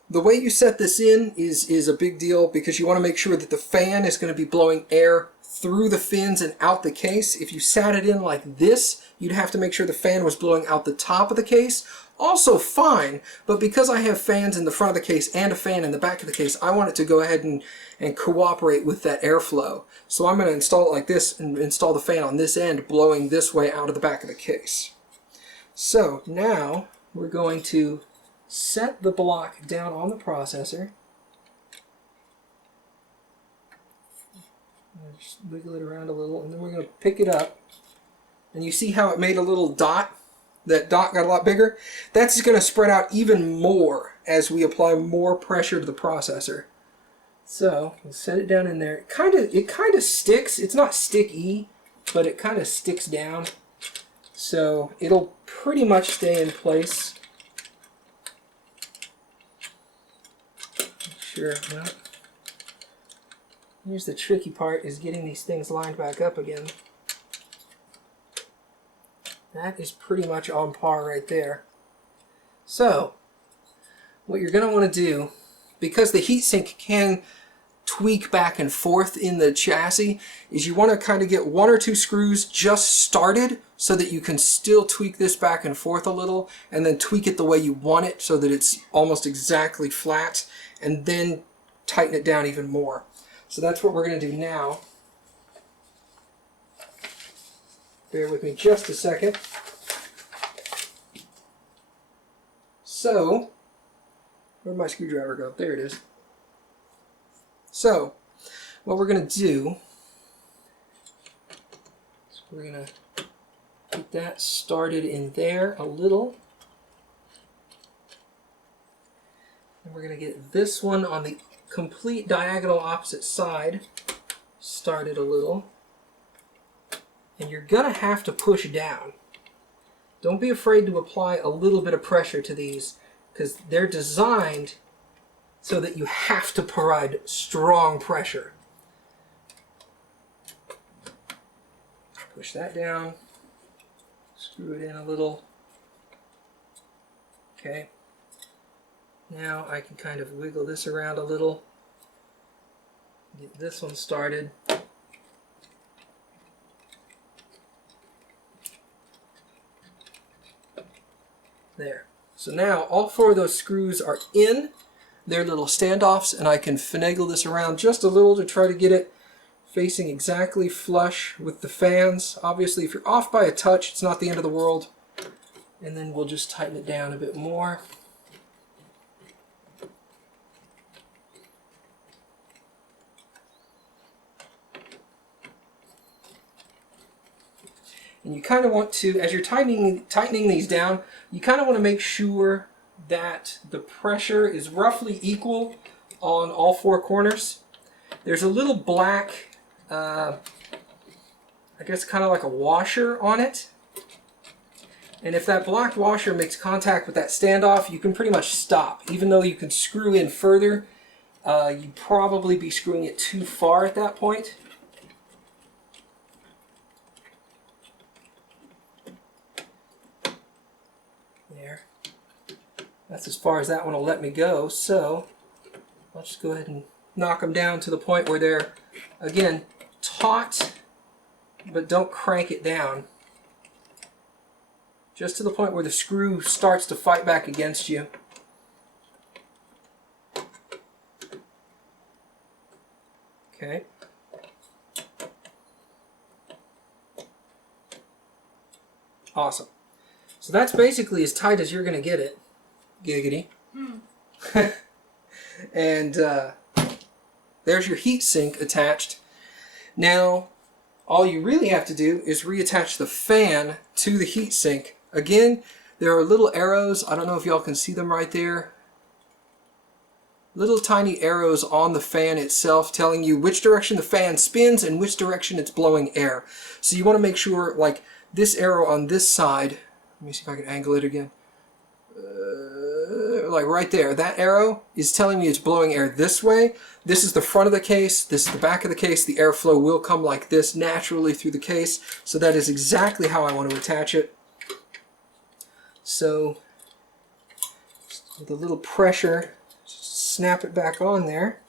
the way you set this in is a big deal, because you want to make sure that the fan is going to be blowing air through the fins and out the case. If you sat it in like this, you'd have to make sure the fan was blowing out the top of the case. Also fine, but because I have fans in the front of the case and a fan in the back of the case, I want it to go ahead and cooperate with that airflow. So I'm going to install it like this and install the fan on this end, blowing this way out of the back of the case. So now we're going to set the block down on the processor. Just wiggle it around a little, and then we're going to pick it up. And you see how it made a little dot? That dot got a lot bigger. That's going to spread out even more as we apply more pressure to the processor. So we'll set it down in there. It kind of sticks. It's not sticky, but it kind of sticks down. So it'll pretty much stay in place. Sure. Well, here's the tricky part, is getting these things lined back up again. That is pretty much on par right there. So, what you're going to want to do, because the heatsink can tweak back and forth in the chassis, is you want to kind of get one or two screws just started so that you can still tweak this back and forth a little, and then tweak it the way you want it so that it's almost exactly flat, and then tighten it down even more. So that's what we're going to do now. Bear with me just a second. So, where'd my screwdriver go? There it is. So, what we're going to do is we're going to get that started in there a little. And we're going to get this one on the complete diagonal opposite side started a little. And you're going to have to push down. Don't be afraid to apply a little bit of pressure to these, because they're designed so that you have to provide strong pressure. Push that down. Screw it in a little. Okay. Now I can kind of wiggle this around a little. Get this one started. There. So now all four of those screws are in their little standoffs, and I can finagle this around just a little to try to get it facing exactly flush with the fans. Obviously, if you're off by a touch, it's not the end of the world. And then we'll just tighten it down a bit more. And you kind of want to, as you're tightening these down, you kind of want to make sure that the pressure is roughly equal on all four corners. There's a little black I guess kind of like a washer on it. And if that black washer makes contact with that standoff, you can pretty much stop. Even though you can screw in further, you'd probably be screwing it too far at that point. There. That's as far as that one will let me go. So I'll just go ahead and knock them down to the point where they're, again, taut, but don't crank it down. Just to the point where the screw starts to fight back against you. Okay. Awesome. So that's basically as tight as you're going to get it. Giggity. And there's your heat sink attached. Now, all you really have to do is reattach the fan to the heat sink. Again, there are little arrows. I don't know if y'all can see them right there. Little tiny arrows on the fan itself telling you which direction the fan spins and which direction it's blowing air. So you want to make sure, like this arrow on this side, let me see if I can angle it again. Like right there, that arrow is telling me it's blowing air this way. This is the front of the case, this is the back of the case. The airflow will come like this naturally through the case. So that is exactly how I want to attach it. So with a little pressure, snap it back on there.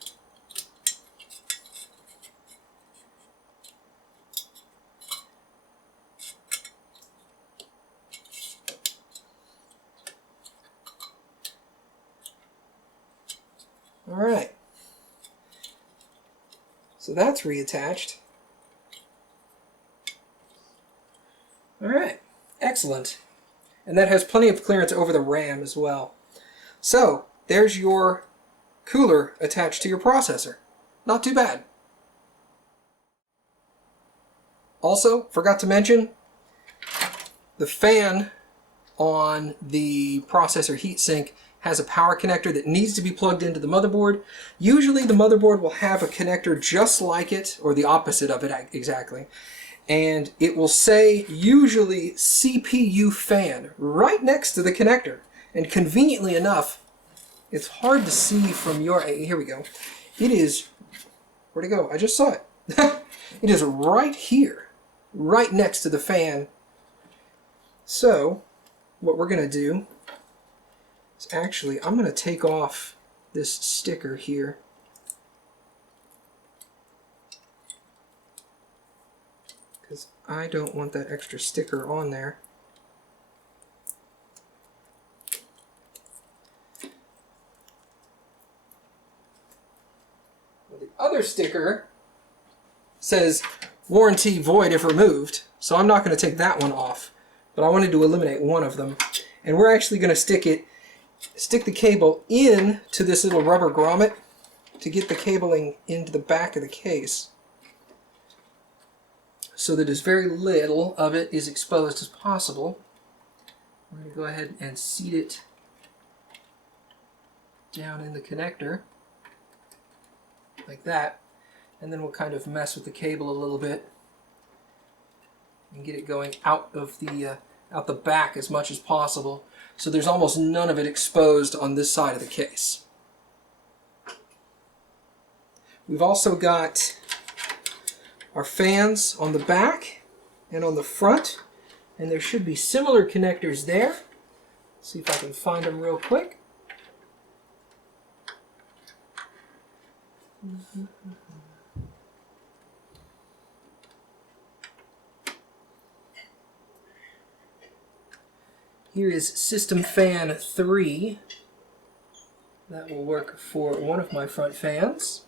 All right. So that's reattached. All right. Excellent. And that has plenty of clearance over the RAM as well. So there's your cooler attached to your processor. Not too bad. Also, forgot to mention, the fan on the processor heatsink has a power connector that needs to be plugged into the motherboard. Usually the motherboard will have a connector just like it, or the opposite of it exactly. And it will say usually CPU fan right next to the connector. And conveniently enough, it's hard to see from your, here we go. It is, where'd it go? I just saw it. It is right here, right next to the fan. So what we're going to do is actually, I'm going to take off this sticker here. Because I don't want that extra sticker on there. Well, the other sticker says warranty void if removed, so I'm not going to take that one off. But I wanted to eliminate one of them. And we're actually going to stick the cable in to this little rubber grommet to get the cabling into the back of the case, so that as very little of it is exposed as possible. I'm going to go ahead and seat it down in the connector like that, and then we'll kind of mess with the cable a little bit and get it going out the back as much as possible, so there's almost none of it exposed on this side of the case. We've also got our fans on the back and on the front, and there should be similar connectors there. Let's see if I can find them real quick. Here is System Fan 3. That will work for one of my front fans.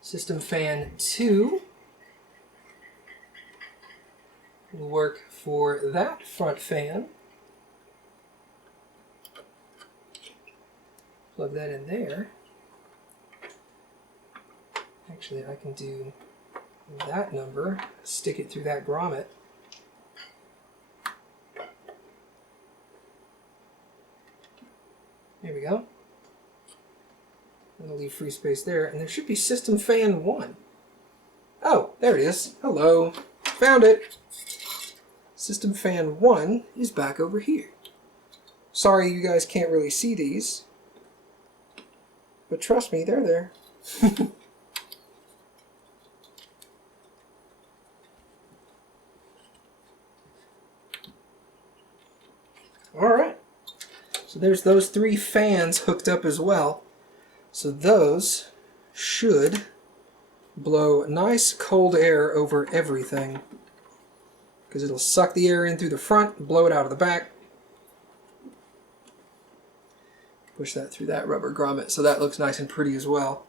System Fan 2 will work for that front fan. Plug that in there. Actually, I can do that number, stick it through that grommet. There we go. I'm going to leave free space there, and there should be System Fan 1. Oh, There it is. Hello. Found it. System fan 1 is back over here. Sorry you guys can't really see these, but trust me, they're there. Alright, so there's those 3 fans hooked up as well. So those should blow nice cold air over everything, because it'll suck the air in through the front and blow it out of the back. Push that through that rubber grommet so that looks nice and pretty as well.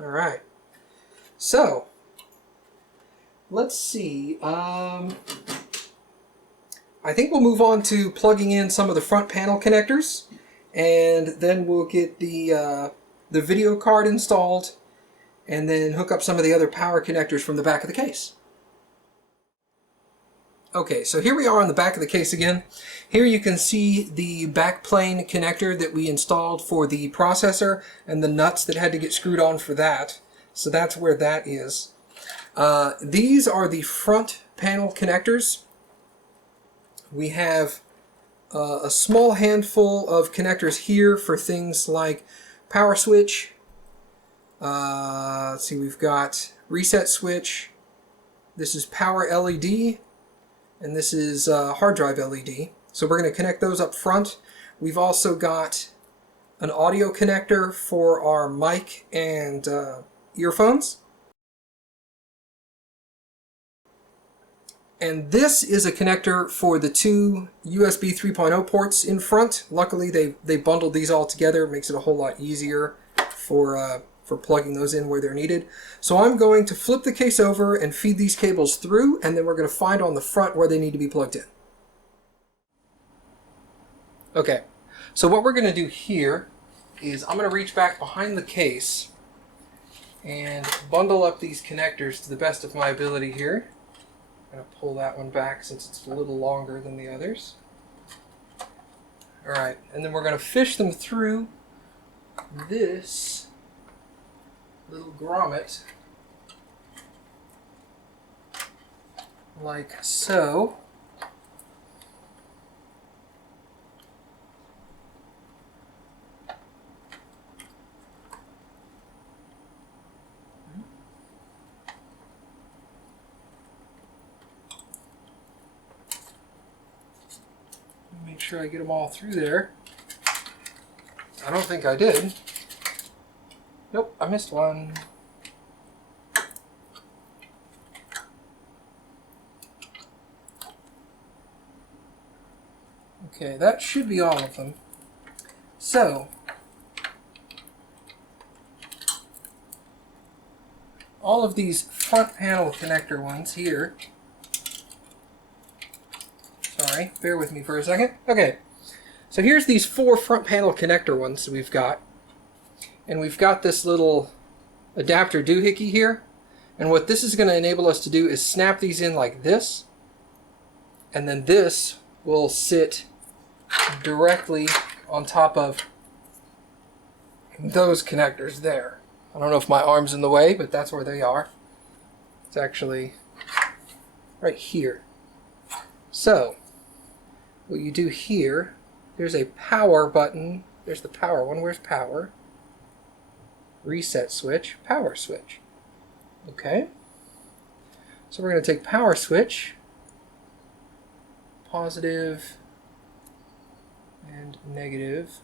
Alright, so let's see. I think we'll move on to plugging in some of the front panel connectors, and then we'll get the video card installed, and then hook up some of the other power connectors from the back of the case. Okay, so here we are on the back of the case again. Here you can see the backplane connector that we installed for the processor and the nuts that had to get screwed on for that. So that's where that is. These are the front panel connectors. We have a small handful of connectors here for things like power switch. Let's see, we've got reset switch. This is power LED. And this is hard drive LED. So we're going to connect those up front. We've also got an audio connector for our mic and earphones. And this is a connector for the 2 USB 3.0 ports in front. Luckily they bundled these all together. It makes it a whole lot easier for plugging those in where they're needed. So I'm going to flip the case over and feed these cables through, and then we're going to find on the front where they need to be plugged in. Okay, so what we're going to do here is I'm going to reach back behind the case and bundle up these connectors to the best of my ability here. I'm going to pull that one back since it's a little longer than the others. Alright, and then we're going to fish them through this little grommet like so. Make sure I get them all through there. I don't think I did. Nope, I missed one. Okay, that should be all of them. So, all of these front panel connector ones here. Sorry, bear with me for a second. Okay, so here's these 4 front panel connector ones we've got. And we've got this little adapter doohickey here. And what this is going to enable us to do is snap these in like this. And then this will sit directly on top of those connectors there. I don't know if my arm's in the way, but that's where they are. It's actually right here. So, what you do here, there's a power button. There's the power one. Where's power? Reset switch, power switch. Okay. So we're going to take power switch, positive and negative,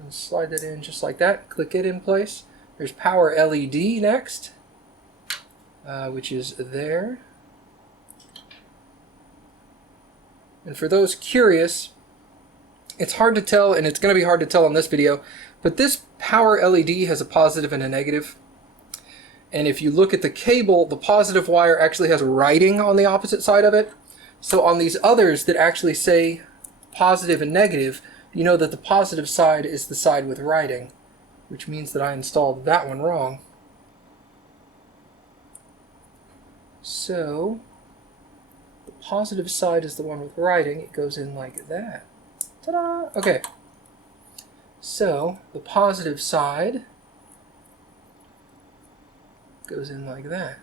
and slide that in just like that. Click it in place. There's power LED next, which is there. And for those curious, it's hard to tell, and it's going to be hard to tell in this video, but this power LED has a positive and a negative. And if you look at the cable, the positive wire actually has writing on the opposite side of it. So on these others that actually say positive and negative, you know that the positive side is the side with writing, which means that I installed that one wrong. So the positive side is the one with writing. It goes in like that. Ta-da! Okay. So the positive side goes in like that.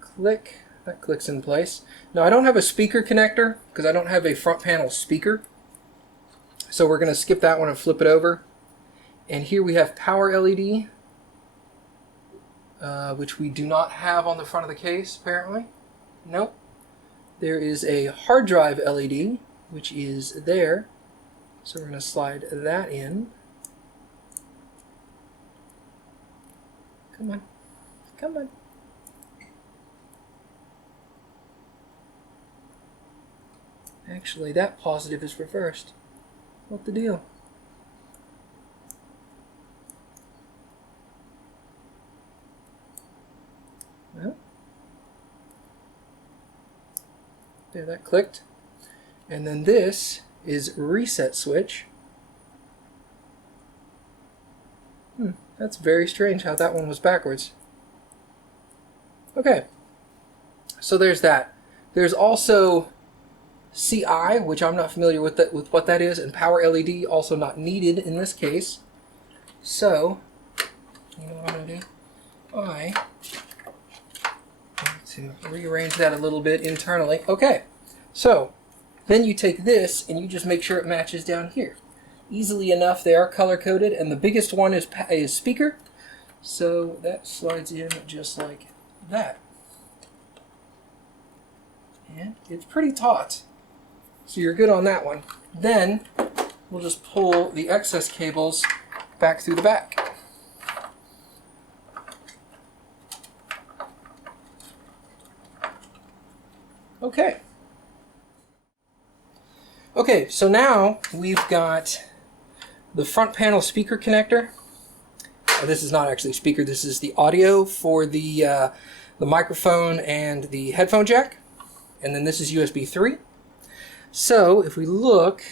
Click. That clicks in place. Now I don't have a speaker connector because I don't have a front panel speaker. So we're going to skip that one and flip it over. And here we have power LED, which we do not have on the front of the case, apparently. Nope. There is a hard drive LED, which is there. So we're going to slide that in. Come on. Come on. Actually, that positive is reversed. What the deal? Well, there, that clicked. And then this is reset switch. That's very strange how that one was backwards. Okay, so there's that. There's also CI, which I'm not familiar with what that is, and power LED, also not needed in this case. So, you know what I'm going to do? I need to rearrange that a little bit internally. Okay, so then you take this and you just make sure it matches down here. Easily enough, they are color-coded, and the biggest one is speaker. So that slides in just like that. And it's pretty taut. So you're good on that one. Then we'll just pull the excess cables back through the back. Okay. Okay, so now we've got the front panel speaker connector. This is not actually speaker, this is the audio for the microphone and the headphone jack. And then this is USB 3. So if we look,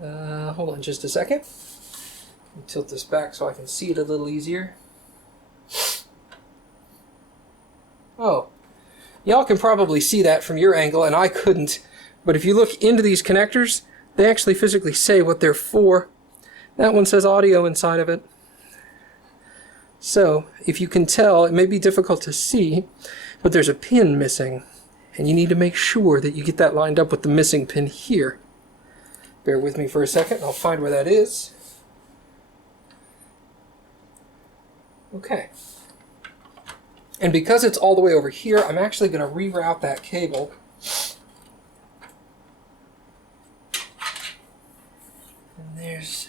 hold on just a second. Let me tilt this back so I can see it a little easier. Oh, y'all can probably see that from your angle, and I couldn't. But if you look into these connectors, they actually physically say what they're for. That one says audio inside of it. So if you can tell, it may be difficult to see, but there's a pin missing. And you need to make sure that you get that lined up with the missing pin here. Bear with me for a second, I'll find where that is. Okay. And because it's all the way over here, I'm actually going to reroute that cable. And there's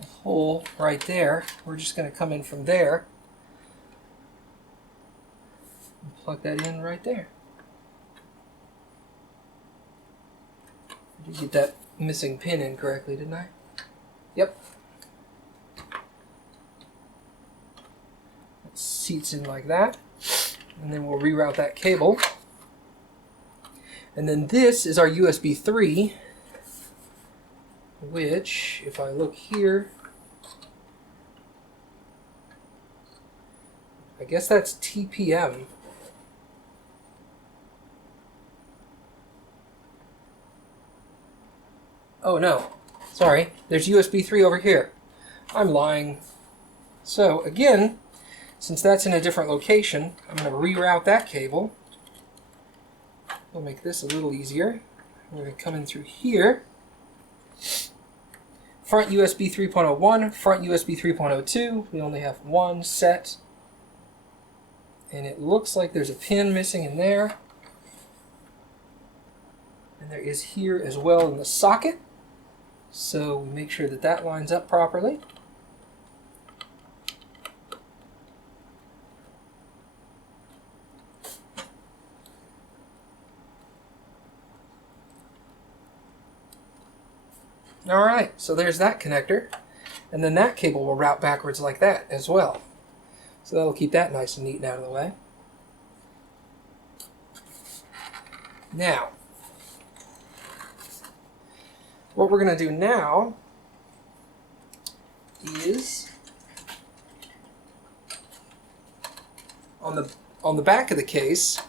a hole right there. We're just going to come in from there. And plug that in right there. I did get that missing pin in correctly, didn't I? Yep. It seats in like that. And then we'll reroute that cable. And then this is our USB 3, which, if I look here, I guess that's TPM. Oh no, sorry, there's USB 3 over here. I'm lying. So again, since that's in a different location, I'm going to reroute that cable. We'll make this a little easier. We're going to come in through here. Front USB 3.01, front USB 3.02. We only have one set. And it looks like there's a pin missing in there. And there is here as well in the socket. So we make sure that that lines up properly. Alright, so there's that connector. And then that cable will route backwards like that as well. So that'll keep that nice and neat and out of the way. Now, what we're going to do now is on the back of the case,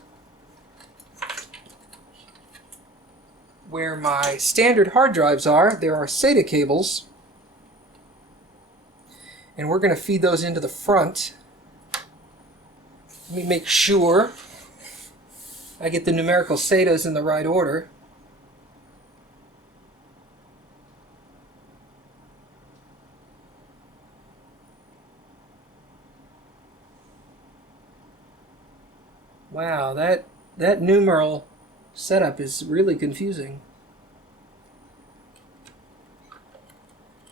where my standard hard drives are, there are SATA cables, and we're going to feed those into the front. Let me make sure I get the numerical SATAs in the right order. Wow, that numeral setup is really confusing.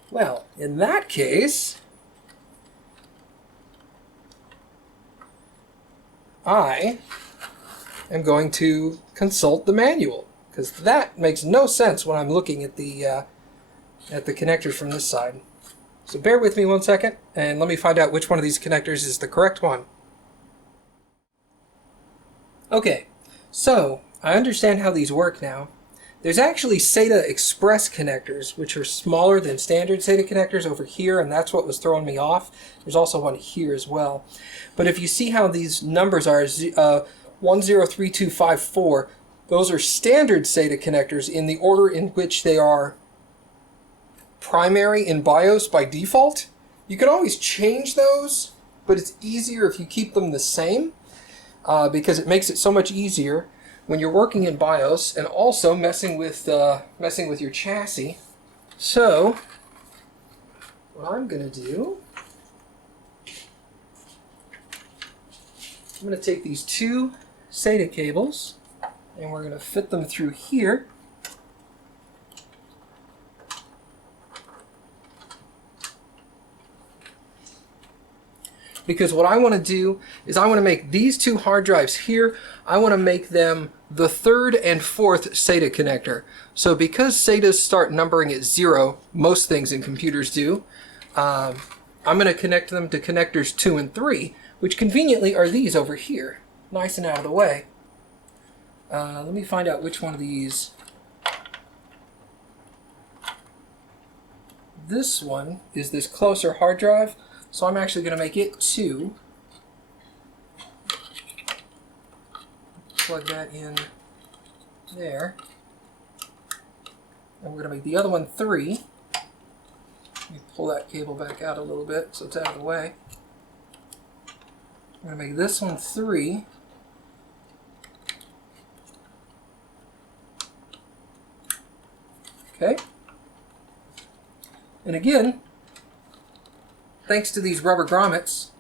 Well, in that case, I am going to consult the manual, because that makes no sense when I'm looking at the connectors from this side. So bear with me 1 second, and let me find out which one of these connectors is the correct one. Okay, so I understand how these work now. There's actually SATA Express connectors, which are smaller than standard SATA connectors over here, and that's what was throwing me off. There's also one here as well. But if you see how these numbers are, 103254, those are standard SATA connectors in the order in which they are primary in BIOS by default. You can always change those, but it's easier if you keep them the same, because it makes it so much easier when you're working in BIOS and also messing with your chassis. So what I'm going to do, I'm going to take these two SATA cables and we're going to fit them through here. Because what I want to do is I want to make these two hard drives here, I want to make them the third and fourth SATA connector. So because SATAs start numbering at 0, most things in computers do, I'm going to connect them to connectors 2 and 3, which conveniently are these over here, nice and out of the way. Let me find out which one of these. This one is this closer hard drive. So I'm actually going to make it 2. Plug that in there. And we're going to make the other one 3. Let me pull that cable back out a little bit so it's out of the way. I'm going to make this one 3. Okay. And again, thanks to these rubber grommets,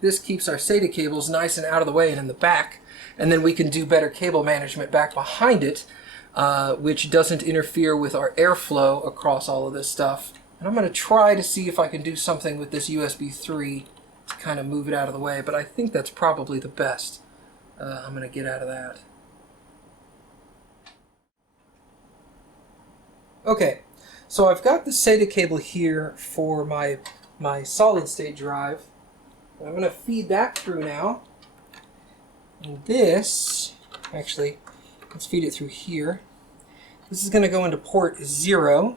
this keeps our SATA cables nice and out of the way and in the back, and then we can do better cable management back behind it, which doesn't interfere with our airflow across all of this stuff. And I'm going to try to see if I can do something with this USB 3 to kind of move it out of the way, but I think that's probably the best I'm going to get out of that. Okay, so I've got the SATA cable here for my solid state drive. I'm going to feed that through now. And this, actually, let's feed it through here. This is going to go into port 0,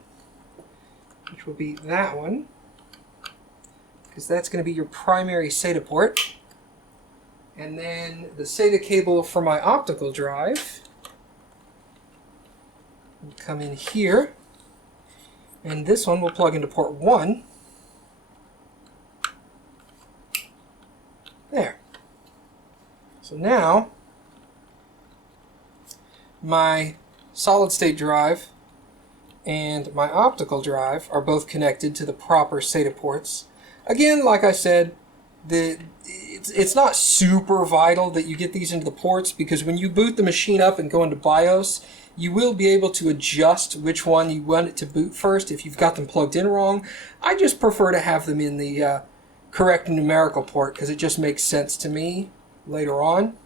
which will be that one, because that's going to be your primary SATA port. And then the SATA cable for my optical drive will come in here. And this one will plug into port 1. There. So now my solid state drive and my optical drive are both connected to the proper SATA ports. Again, like I said, it's not super vital that you get these into the ports, because when you boot the machine up and go into BIOS, you will be able to adjust which one you want it to boot first if you've got them plugged in wrong. I just prefer to have them in the correct numerical port, because it just makes sense to me later on.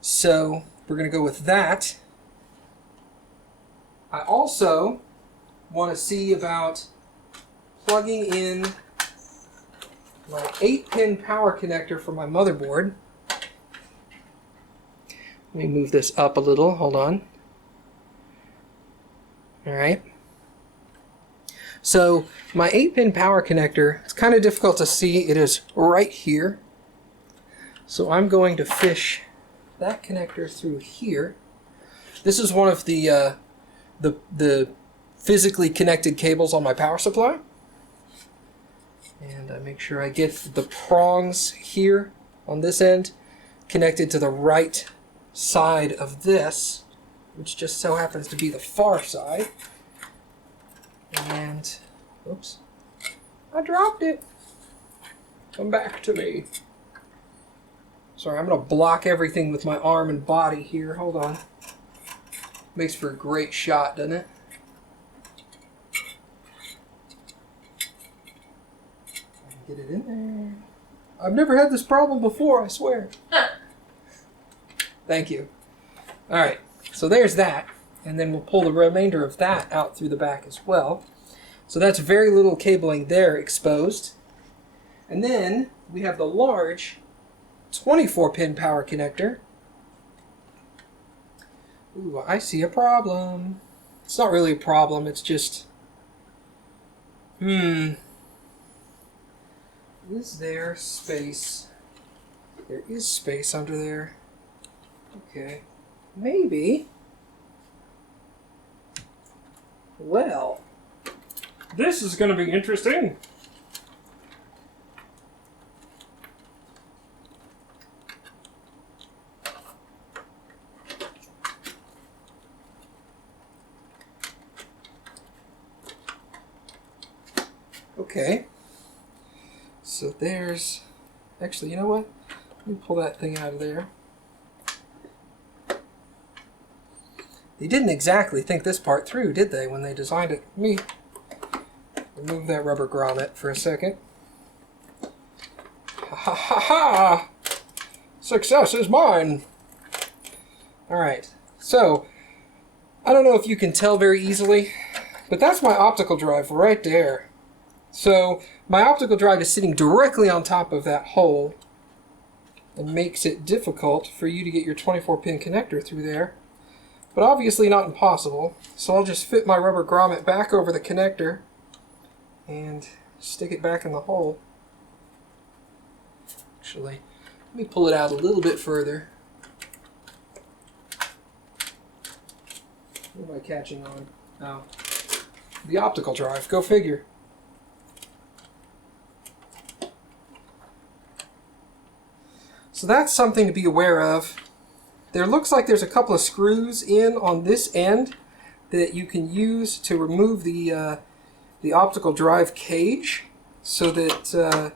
So we're going to go with that. I also want to see about plugging in my 8-pin power connector for my motherboard. Let me move this up a little, hold on. Alright. So my 8-pin power connector, it's kind of difficult to see, it is right here. So I'm going to fish that connector through here. This is one of the physically connected cables on my power supply. And I make sure I get the prongs here on this end connected to the right side of this, which just so happens to be the far side. And, oops, I dropped it. Come back to me. Sorry, I'm going to block everything with my arm and body here. Hold on. Makes for a great shot, doesn't it? Get it in there. I've never had this problem before, I swear. Thank you. Alright, so there's that. And then we'll pull the remainder of that out through the back as well. So that's very little cabling there exposed. And then we have the large 24-pin power connector. Ooh, I see a problem. It's not really a problem, it's just... Is there space? There is space under there. Okay. Maybe. Well, this is going to be interesting. Okay. So there's... Actually, you know what? Let me pull that thing out of there. They didn't exactly think this part through, did they, when they designed it? Let me remove that rubber grommet for a second. Ha ha ha ha! Success is mine! Alright, so, I don't know if you can tell very easily, but that's my optical drive right there. So, my optical drive is sitting directly on top of that hole and makes it difficult for you to get your 24-pin connector through there. But obviously not impossible, so I'll just fit my rubber grommet back over the connector and stick it back in the hole. Actually, let me pull it out a little bit further. What am I catching on? Oh, the optical drive, go figure. So that's something to be aware of. There looks like there's a couple of screws in on this end that you can use to remove the optical drive cage, so that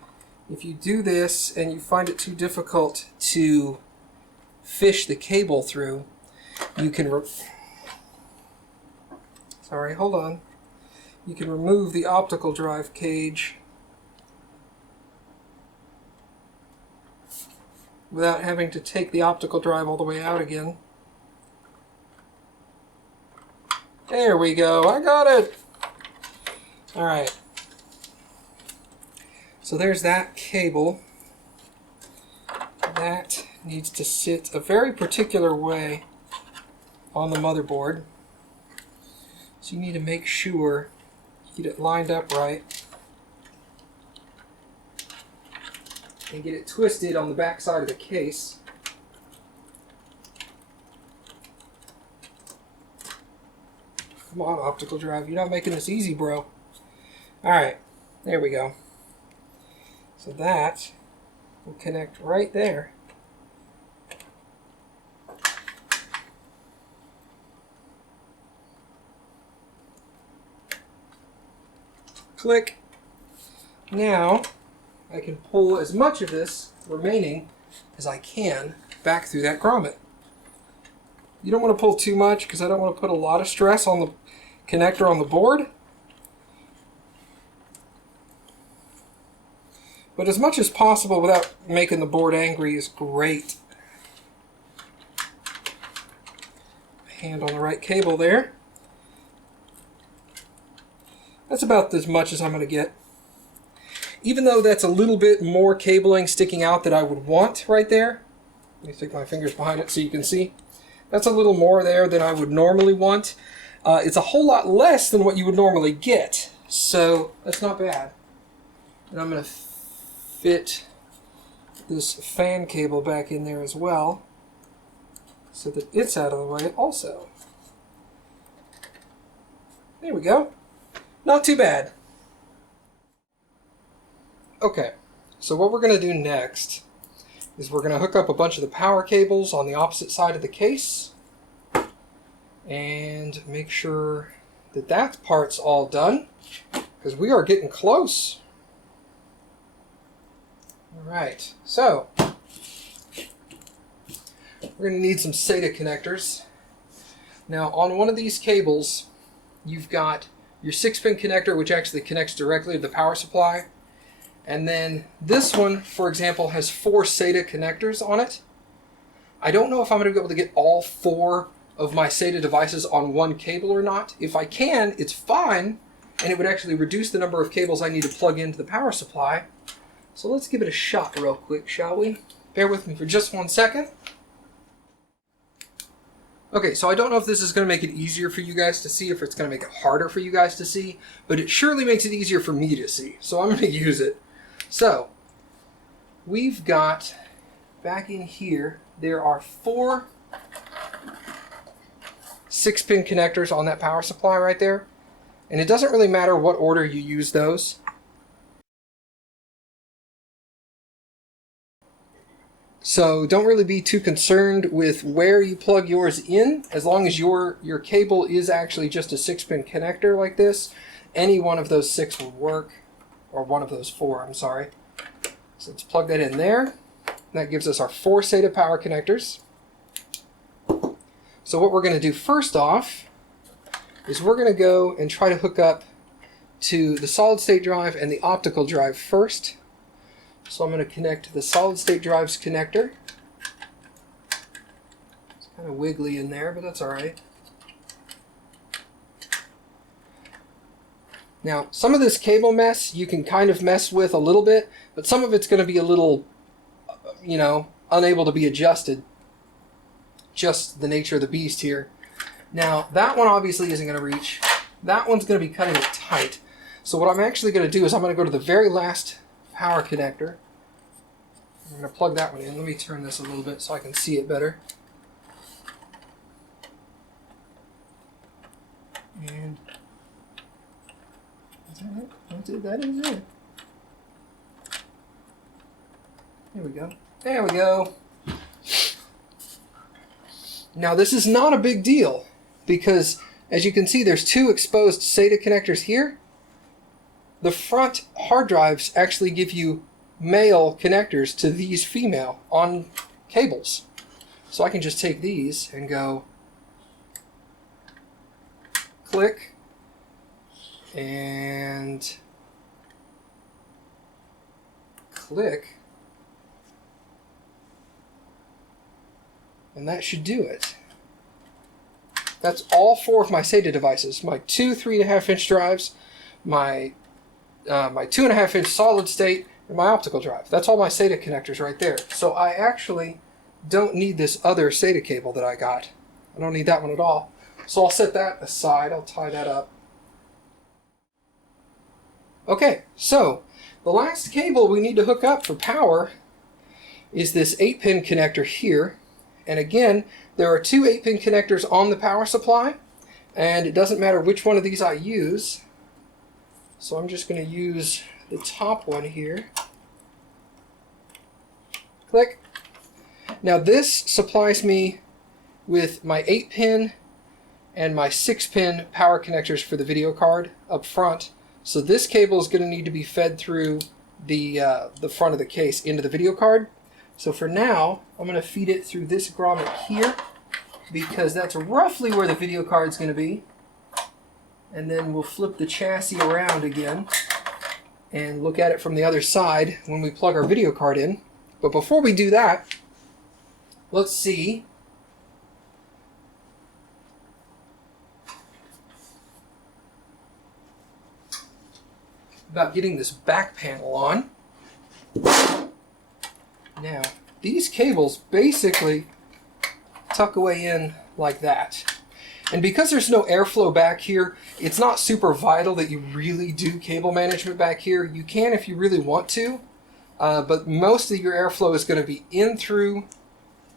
if you do this and you find it too difficult to fish the cable through, you can sorry, hold on. You can remove the optical drive cage without having to take the optical drive all the way out again. There we go, I got it! Alright. So there's that cable. That needs to sit a very particular way on the motherboard. So you need to make sure you get it lined up right. And get it twisted on the back side of the case. Come on, optical drive, you're not making this easy, bro. Alright, there we go. So that will connect right there. Click. Now, I can pull as much of this remaining as I can back through that grommet. You don't want to pull too much because I don't want to put a lot of stress on the connector on the board. But as much as possible without making the board angry is great. Hand on the right cable there. That's about as much as I'm going to get. Even though that's a little bit more cabling sticking out that I would want right there. Let me stick my fingers behind it so you can see. That's a little more there than I would normally want. It's a whole lot less than what you would normally get. So that's not bad. And I'm going to fit this fan cable back in there as well, so that it's out of the way also. There we go. Not too bad. Okay, so what we're going to do next is we're going to hook up a bunch of the power cables on the opposite side of the case and make sure that that part's all done, because we are getting close. Alright, so we're going to need some SATA connectors. Now on one of these cables you've got your 6-pin connector, which actually connects directly to the power supply. And then this one, for example, has 4 SATA connectors on it. I don't know if I'm going to be able to get all 4 of my SATA devices on one cable or not. If I can, it's fine, and it would actually reduce the number of cables I need to plug into the power supply. So let's give it a shot real quick, shall we? Bear with me for just 1 second. Okay, so I don't know if this is going to make it easier for you guys to see, if it's going to make it harder for you guys to see, but it surely makes it easier for me to see, so I'm going to use it. So, we've got, back in here, there are 4 6-pin connectors on that power supply right there, and it doesn't really matter what order you use those. So don't really be too concerned with where you plug yours in, as long as your cable is actually just a 6-pin connector like this. Any one of those 6 will work, or one of those 4, I'm sorry. So let's plug that in there. That gives us our 4 SATA power connectors. So what we're going to do first off is we're going to go and try to hook up to the solid state drive and the optical drive first. So I'm going to connect the solid state drive's connector. It's kind of wiggly in there, but that's alright. Now, some of this cable mess you can kind of mess with a little bit, but some of it's going to be a little, you know, unable to be adjusted. Just the nature of the beast here. Now, that one obviously isn't going to reach. That one's going to be cutting it tight. So what I'm actually going to do is I'm going to go to the very last power connector. I'm going to plug that one in. Let me turn this a little bit so I can see it better. And is that it? That's it. That is it. There we go. There we go. Now this is not a big deal because, as you can see, there's 2 exposed SATA connectors here. The front hard drives actually give you male connectors to these female on cables. So I can just take these and go click and click, and that should do it. That's all 4 of my SATA devices. My 2 3.5-inch drives, my 2.5-inch solid state, and my optical drive. That's all my SATA connectors right there. So I actually don't need this other SATA cable that I got. I don't need that one at all. So I'll set that aside. I'll tie that up. Okay, so the last cable we need to hook up for power is this 8-pin connector here. And again, there are 2 8-pin connectors on the power supply, and it doesn't matter which one of these I use. So I'm just going to use the top one here. Click. Now this supplies me with my 8-pin and my 6-pin power connectors for the video card up front. So this cable is going to need to be fed through the front of the case into the video card. So for now, I'm going to feed it through this grommet here, because that's roughly where the video card is going to be. And then we'll flip the chassis around again and look at it from the other side when we plug our video card in. But before we do that, let's see about getting this back panel on. Now, these cables basically tuck away in like that. And because there's no airflow back here, it's not super vital that you really do cable management back here. You can if you really want to, but most of your airflow is going to be in through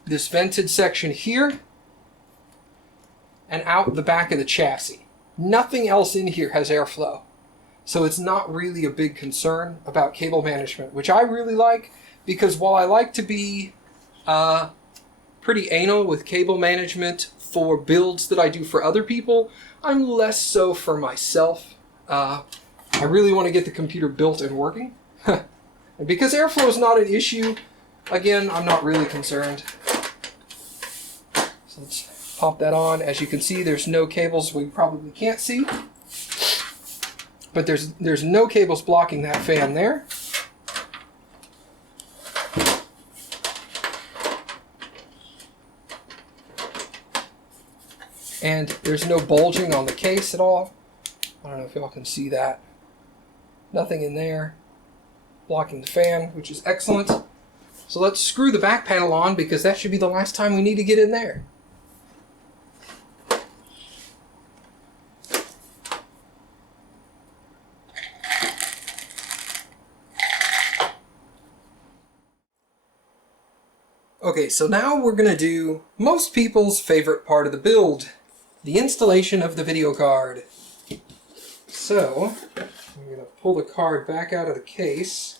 this vented section here and out the back of the chassis. Nothing else in here has airflow. So it's not really a big concern about cable management, which I really like, because while I like to be pretty anal with cable management for builds that I do for other people, I'm less so for myself. I really want to get the computer built and working. And because airflow is not an issue, again, I'm not really concerned. So let's pop that on. As you can see, there's no cables we probably can't see. But there's no cables blocking that fan there. And there's no bulging on the case at all. I don't know if y'all can see that. Nothing in there blocking the fan, which is excellent. So let's screw the back panel on, because that should be the last time we need to get in there. Okay, so now we're going to do most people's favorite part of the build, the installation of the video card. So, I'm going to pull the card back out of the case.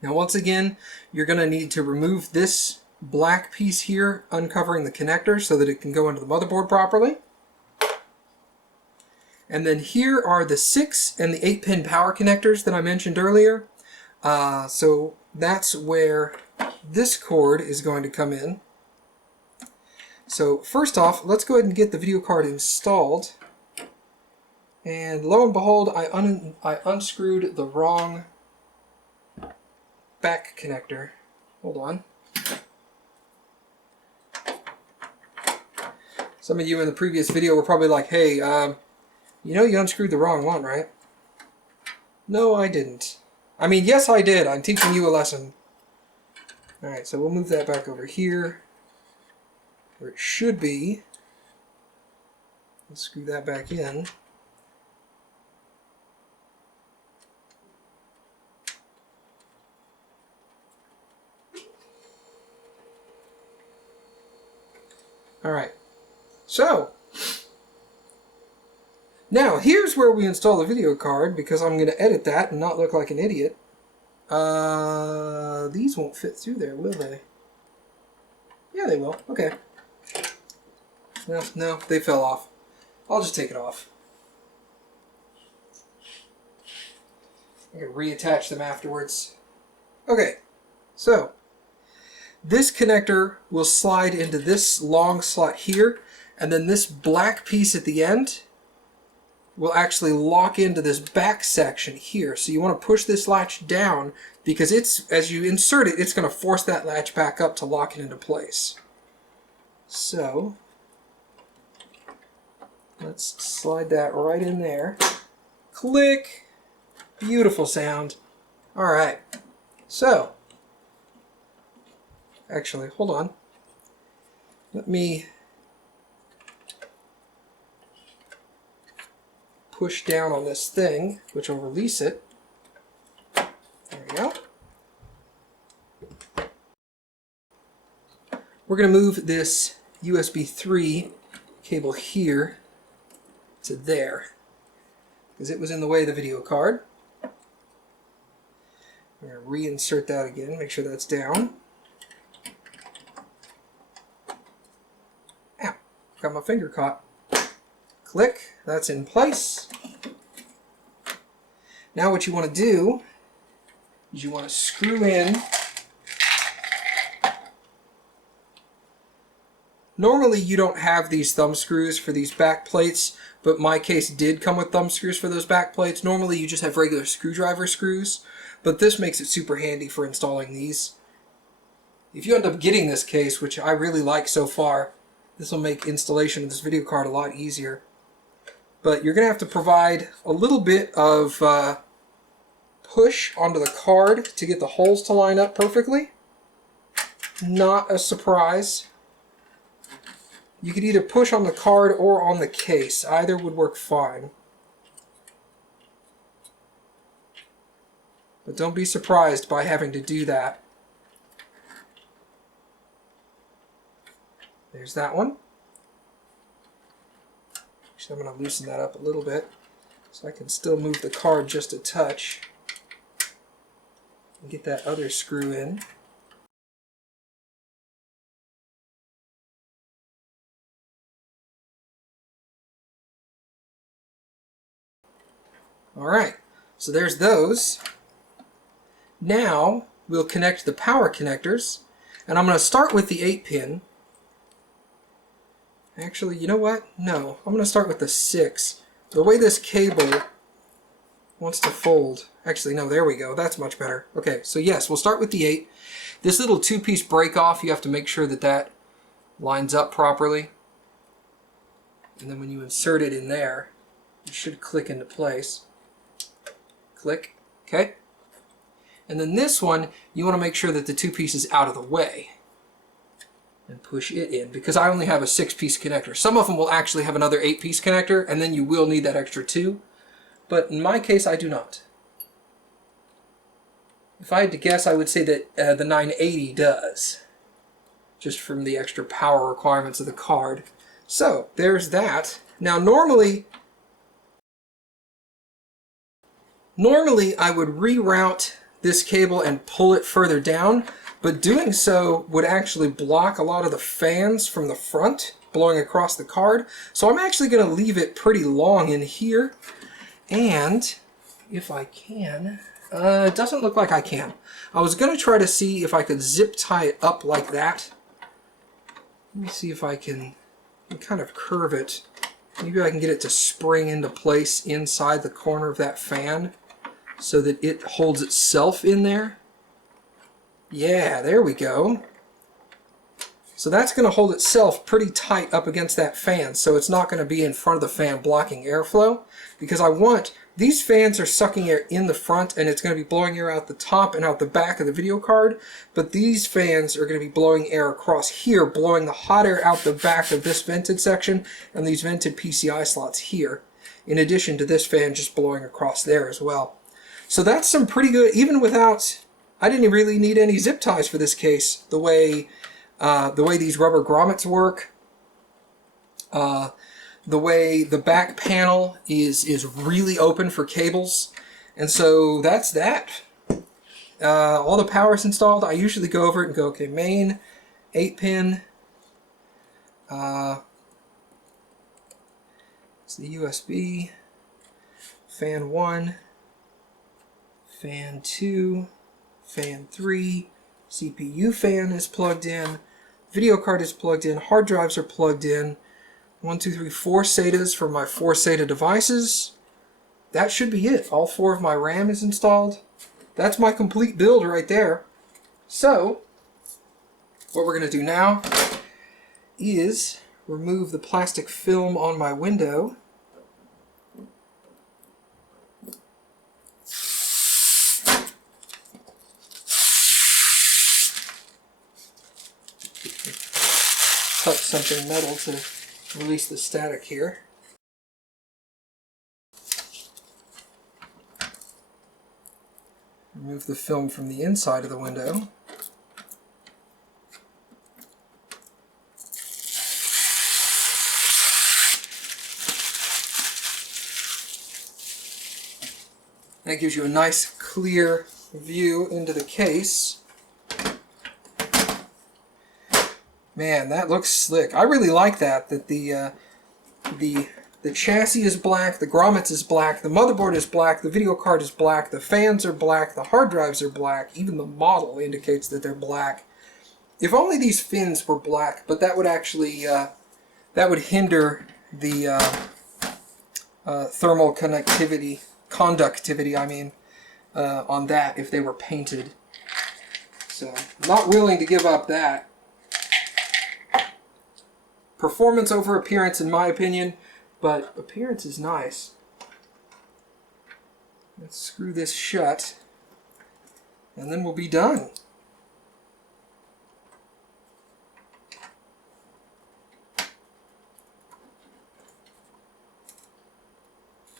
Now once again, you're going to need to remove this black piece here, uncovering the connector so that it can go into the motherboard properly. And then here are the 6 and the 8-pin power connectors that I mentioned earlier. So that's where this cord is going to come in. So first off, let's go ahead and get the video card installed. And lo and behold, I unscrewed the wrong back connector. Hold on. Some of you in the previous video were probably like, hey, you know you unscrewed the wrong one, right? No, I didn't. I mean, yes, I did. I'm teaching you a lesson. Alright, so we'll move that back over here, where it should be. Let's screw that back in. Alright, so now here's where we install the video card, because I'm going to edit that and not look like an idiot. These won't fit through there, will they? Yeah, they will. Okay. No, they fell off. I'll just take it off. I can reattach them afterwards. Okay, so this connector will slide into this long slot here, and then this black piece at the end will actually lock into this back section here. So you want to push this latch down, because it's, as you insert it, it's going to force that latch back up to lock it into place. So let's slide that right in there. Click. Beautiful sound. Alright, so actually, hold on. Let me push down on this thing, which will release it. There we go. We're going to move this USB 3 cable here to there, because it was in the way of the video card. I'm going to reinsert that again, make sure that's down. Ow, got my finger caught. Click, that's in place. Now what you want to do is you want to screw in. Normally you don't have these thumb screws for these back plates, but my case did come with thumb screws for those back plates. Normally you just have regular screwdriver screws, but this makes it super handy for installing these. If you end up getting this case, which I really like so far, this will make installation of this video card a lot easier. But you're going to have to provide a little bit of push onto the card to get the holes to line up perfectly. Not a surprise. You could either push on the card or on the case. Either would work fine. But don't be surprised by having to do that. There's that one. Actually, I'm going to loosen that up a little bit so I can still move the card just a touch and get that other screw in. Alright, so there's those. Now we'll connect the power connectors, and I'm going to start with the 8-pin. Actually, you know what? No, I'm going to start with the 6. The way this cable wants to fold. Actually, no, there we go. That's much better. Okay, so yes, we'll start with the 8. This little 2-piece break-off, you have to make sure that that lines up properly. And then when you insert it in there, it should click into place. Click. Okay. And then this one, you want to make sure that the 2-piece is out of the way. And push it in, because I only have a 6-piece connector. Some of them will actually have another 8-piece connector, and then you will need that extra 2. But in my case, I do not. If I had to guess, I would say that the 980 does, just from the extra power requirements of the card. So, there's that. Now, normally I would reroute this cable and pull it further down, but doing so would actually block a lot of the fans from the front blowing across the card. So I'm actually going to leave it pretty long in here. And if I can, it doesn't look like I can. I was going to try to see if I could zip tie it up like that. Let me see if I can kind of curve it. Maybe I can get it to spring into place inside the corner of that fan so that it holds itself in there. Yeah, there we go. So that's going to hold itself pretty tight up against that fan, so it's not going to be in front of the fan blocking airflow, because I want, these fans are sucking air in the front and it's going to be blowing air out the top and out the back of the video card, but these fans are going to be blowing air across here, blowing the hot air out the back of this vented section and these vented PCI slots here, in addition to this fan just blowing across there as well. So that's some pretty good, even without, I didn't really need any zip ties for this case, the way these rubber grommets work, the way the back panel is really open for cables, and so that's that. All the power's installed. I usually go over it and go, okay, main, 8-pin, it's the USB, fan 1, fan 2, fan 3, CPU fan is plugged in, video card is plugged in, hard drives are plugged in, 1, 2, 3, 4 SATAs for my 4 SATA devices. That should be it. All 4 of my RAM is installed. That's my complete build right there. So, what we're going to do now is remove the plastic film on my window. Touch something metal to release the static here. Remove the film from the inside of the window. That gives you a nice clear view into the case. Man, that looks slick. I really like that the chassis is black, the grommets is black, the motherboard is black, the video card is black, the fans are black, the hard drives are black, even the model indicates that they're black. If only these fins were black, but that would actually that would hinder the thermal conductivity, I mean, on that if they were painted. So, I'm not willing to give up that. Performance over appearance, in my opinion, but appearance is nice. Let's screw this shut, and then we'll be done.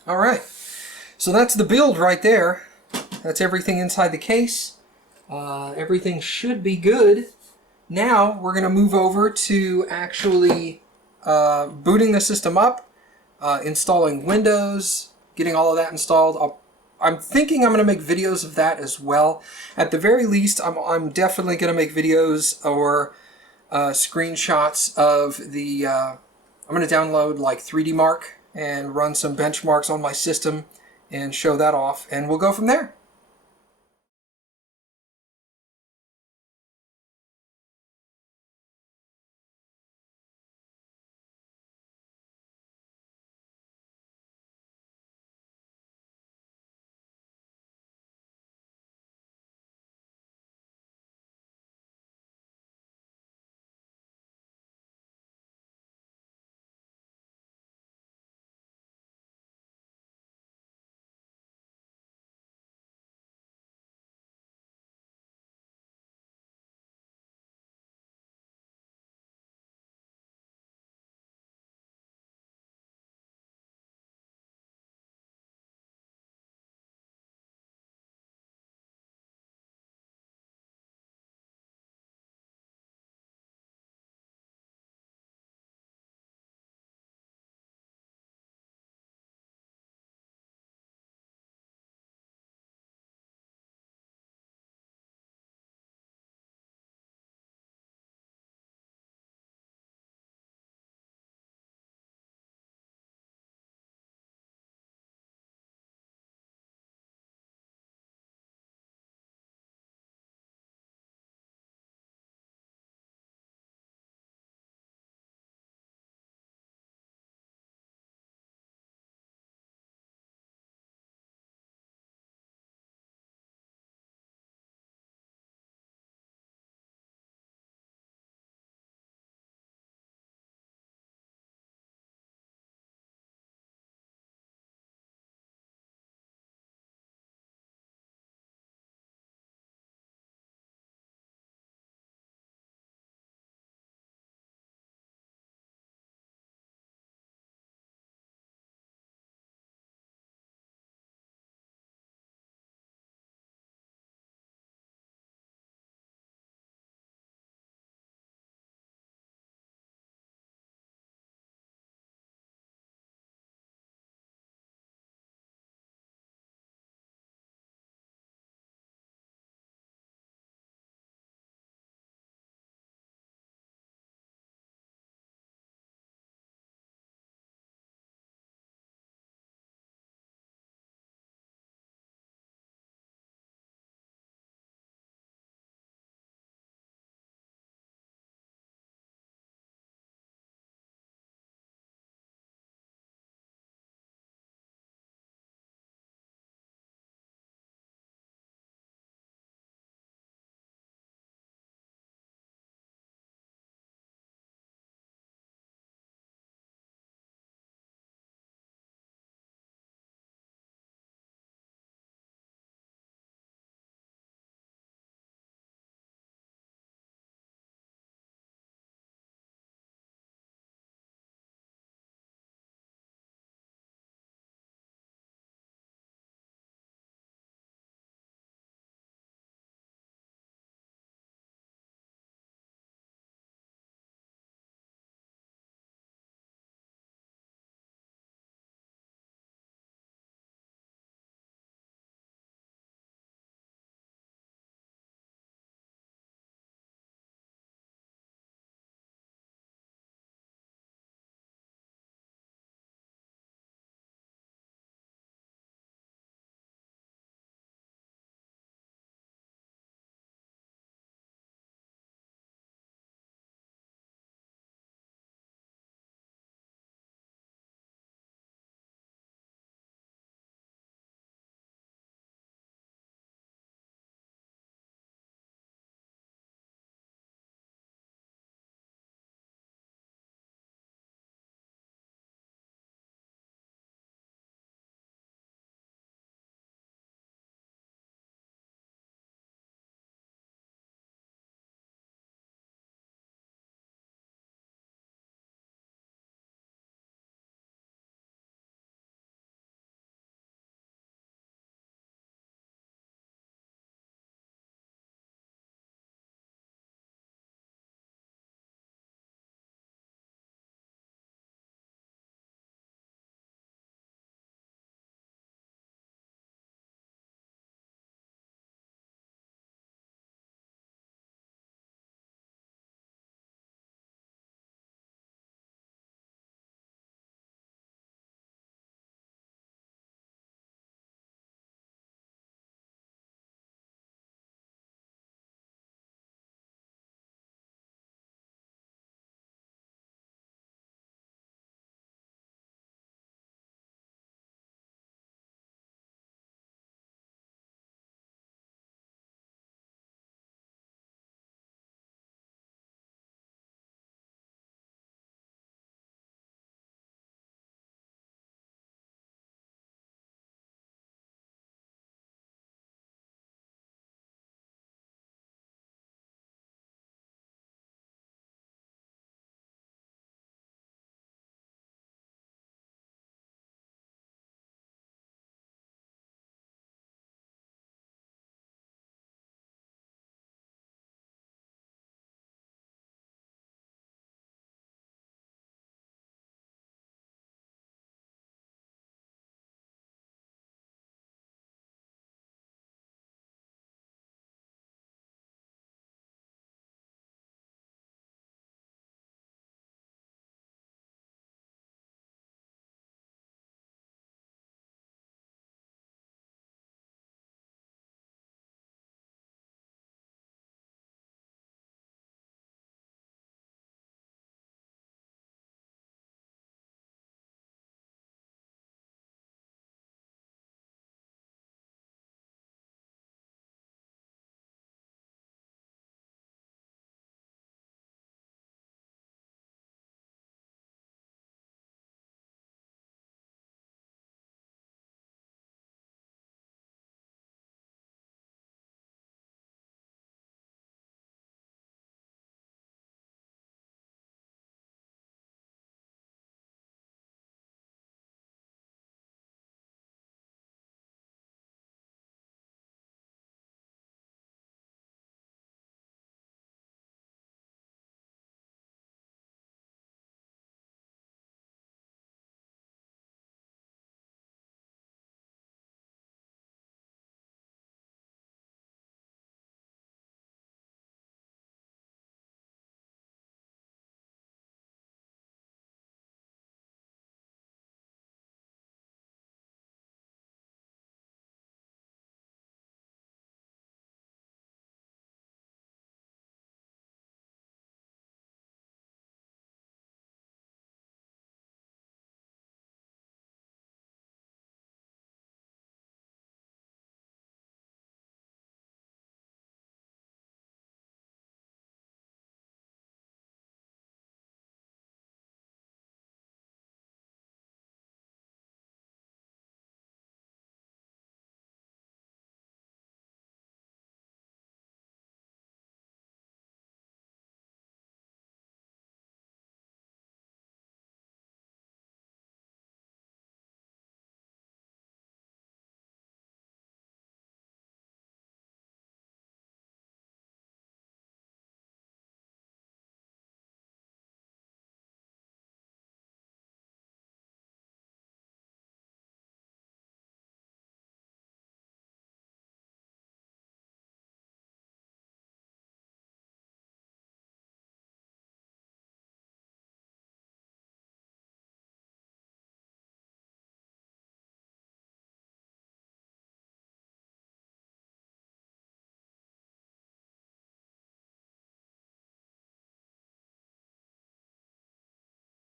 Alright, so that's the build right there. That's everything inside the case. Everything should be good. Now we're going to move over to actually booting the system up, installing Windows, getting all of that installed. I'm thinking I'm going to make videos of that as well. At the very least, I'm definitely going to make videos or screenshots of the... I'm going to download like 3D Mark and run some benchmarks on my system and show that off, and we'll go from there.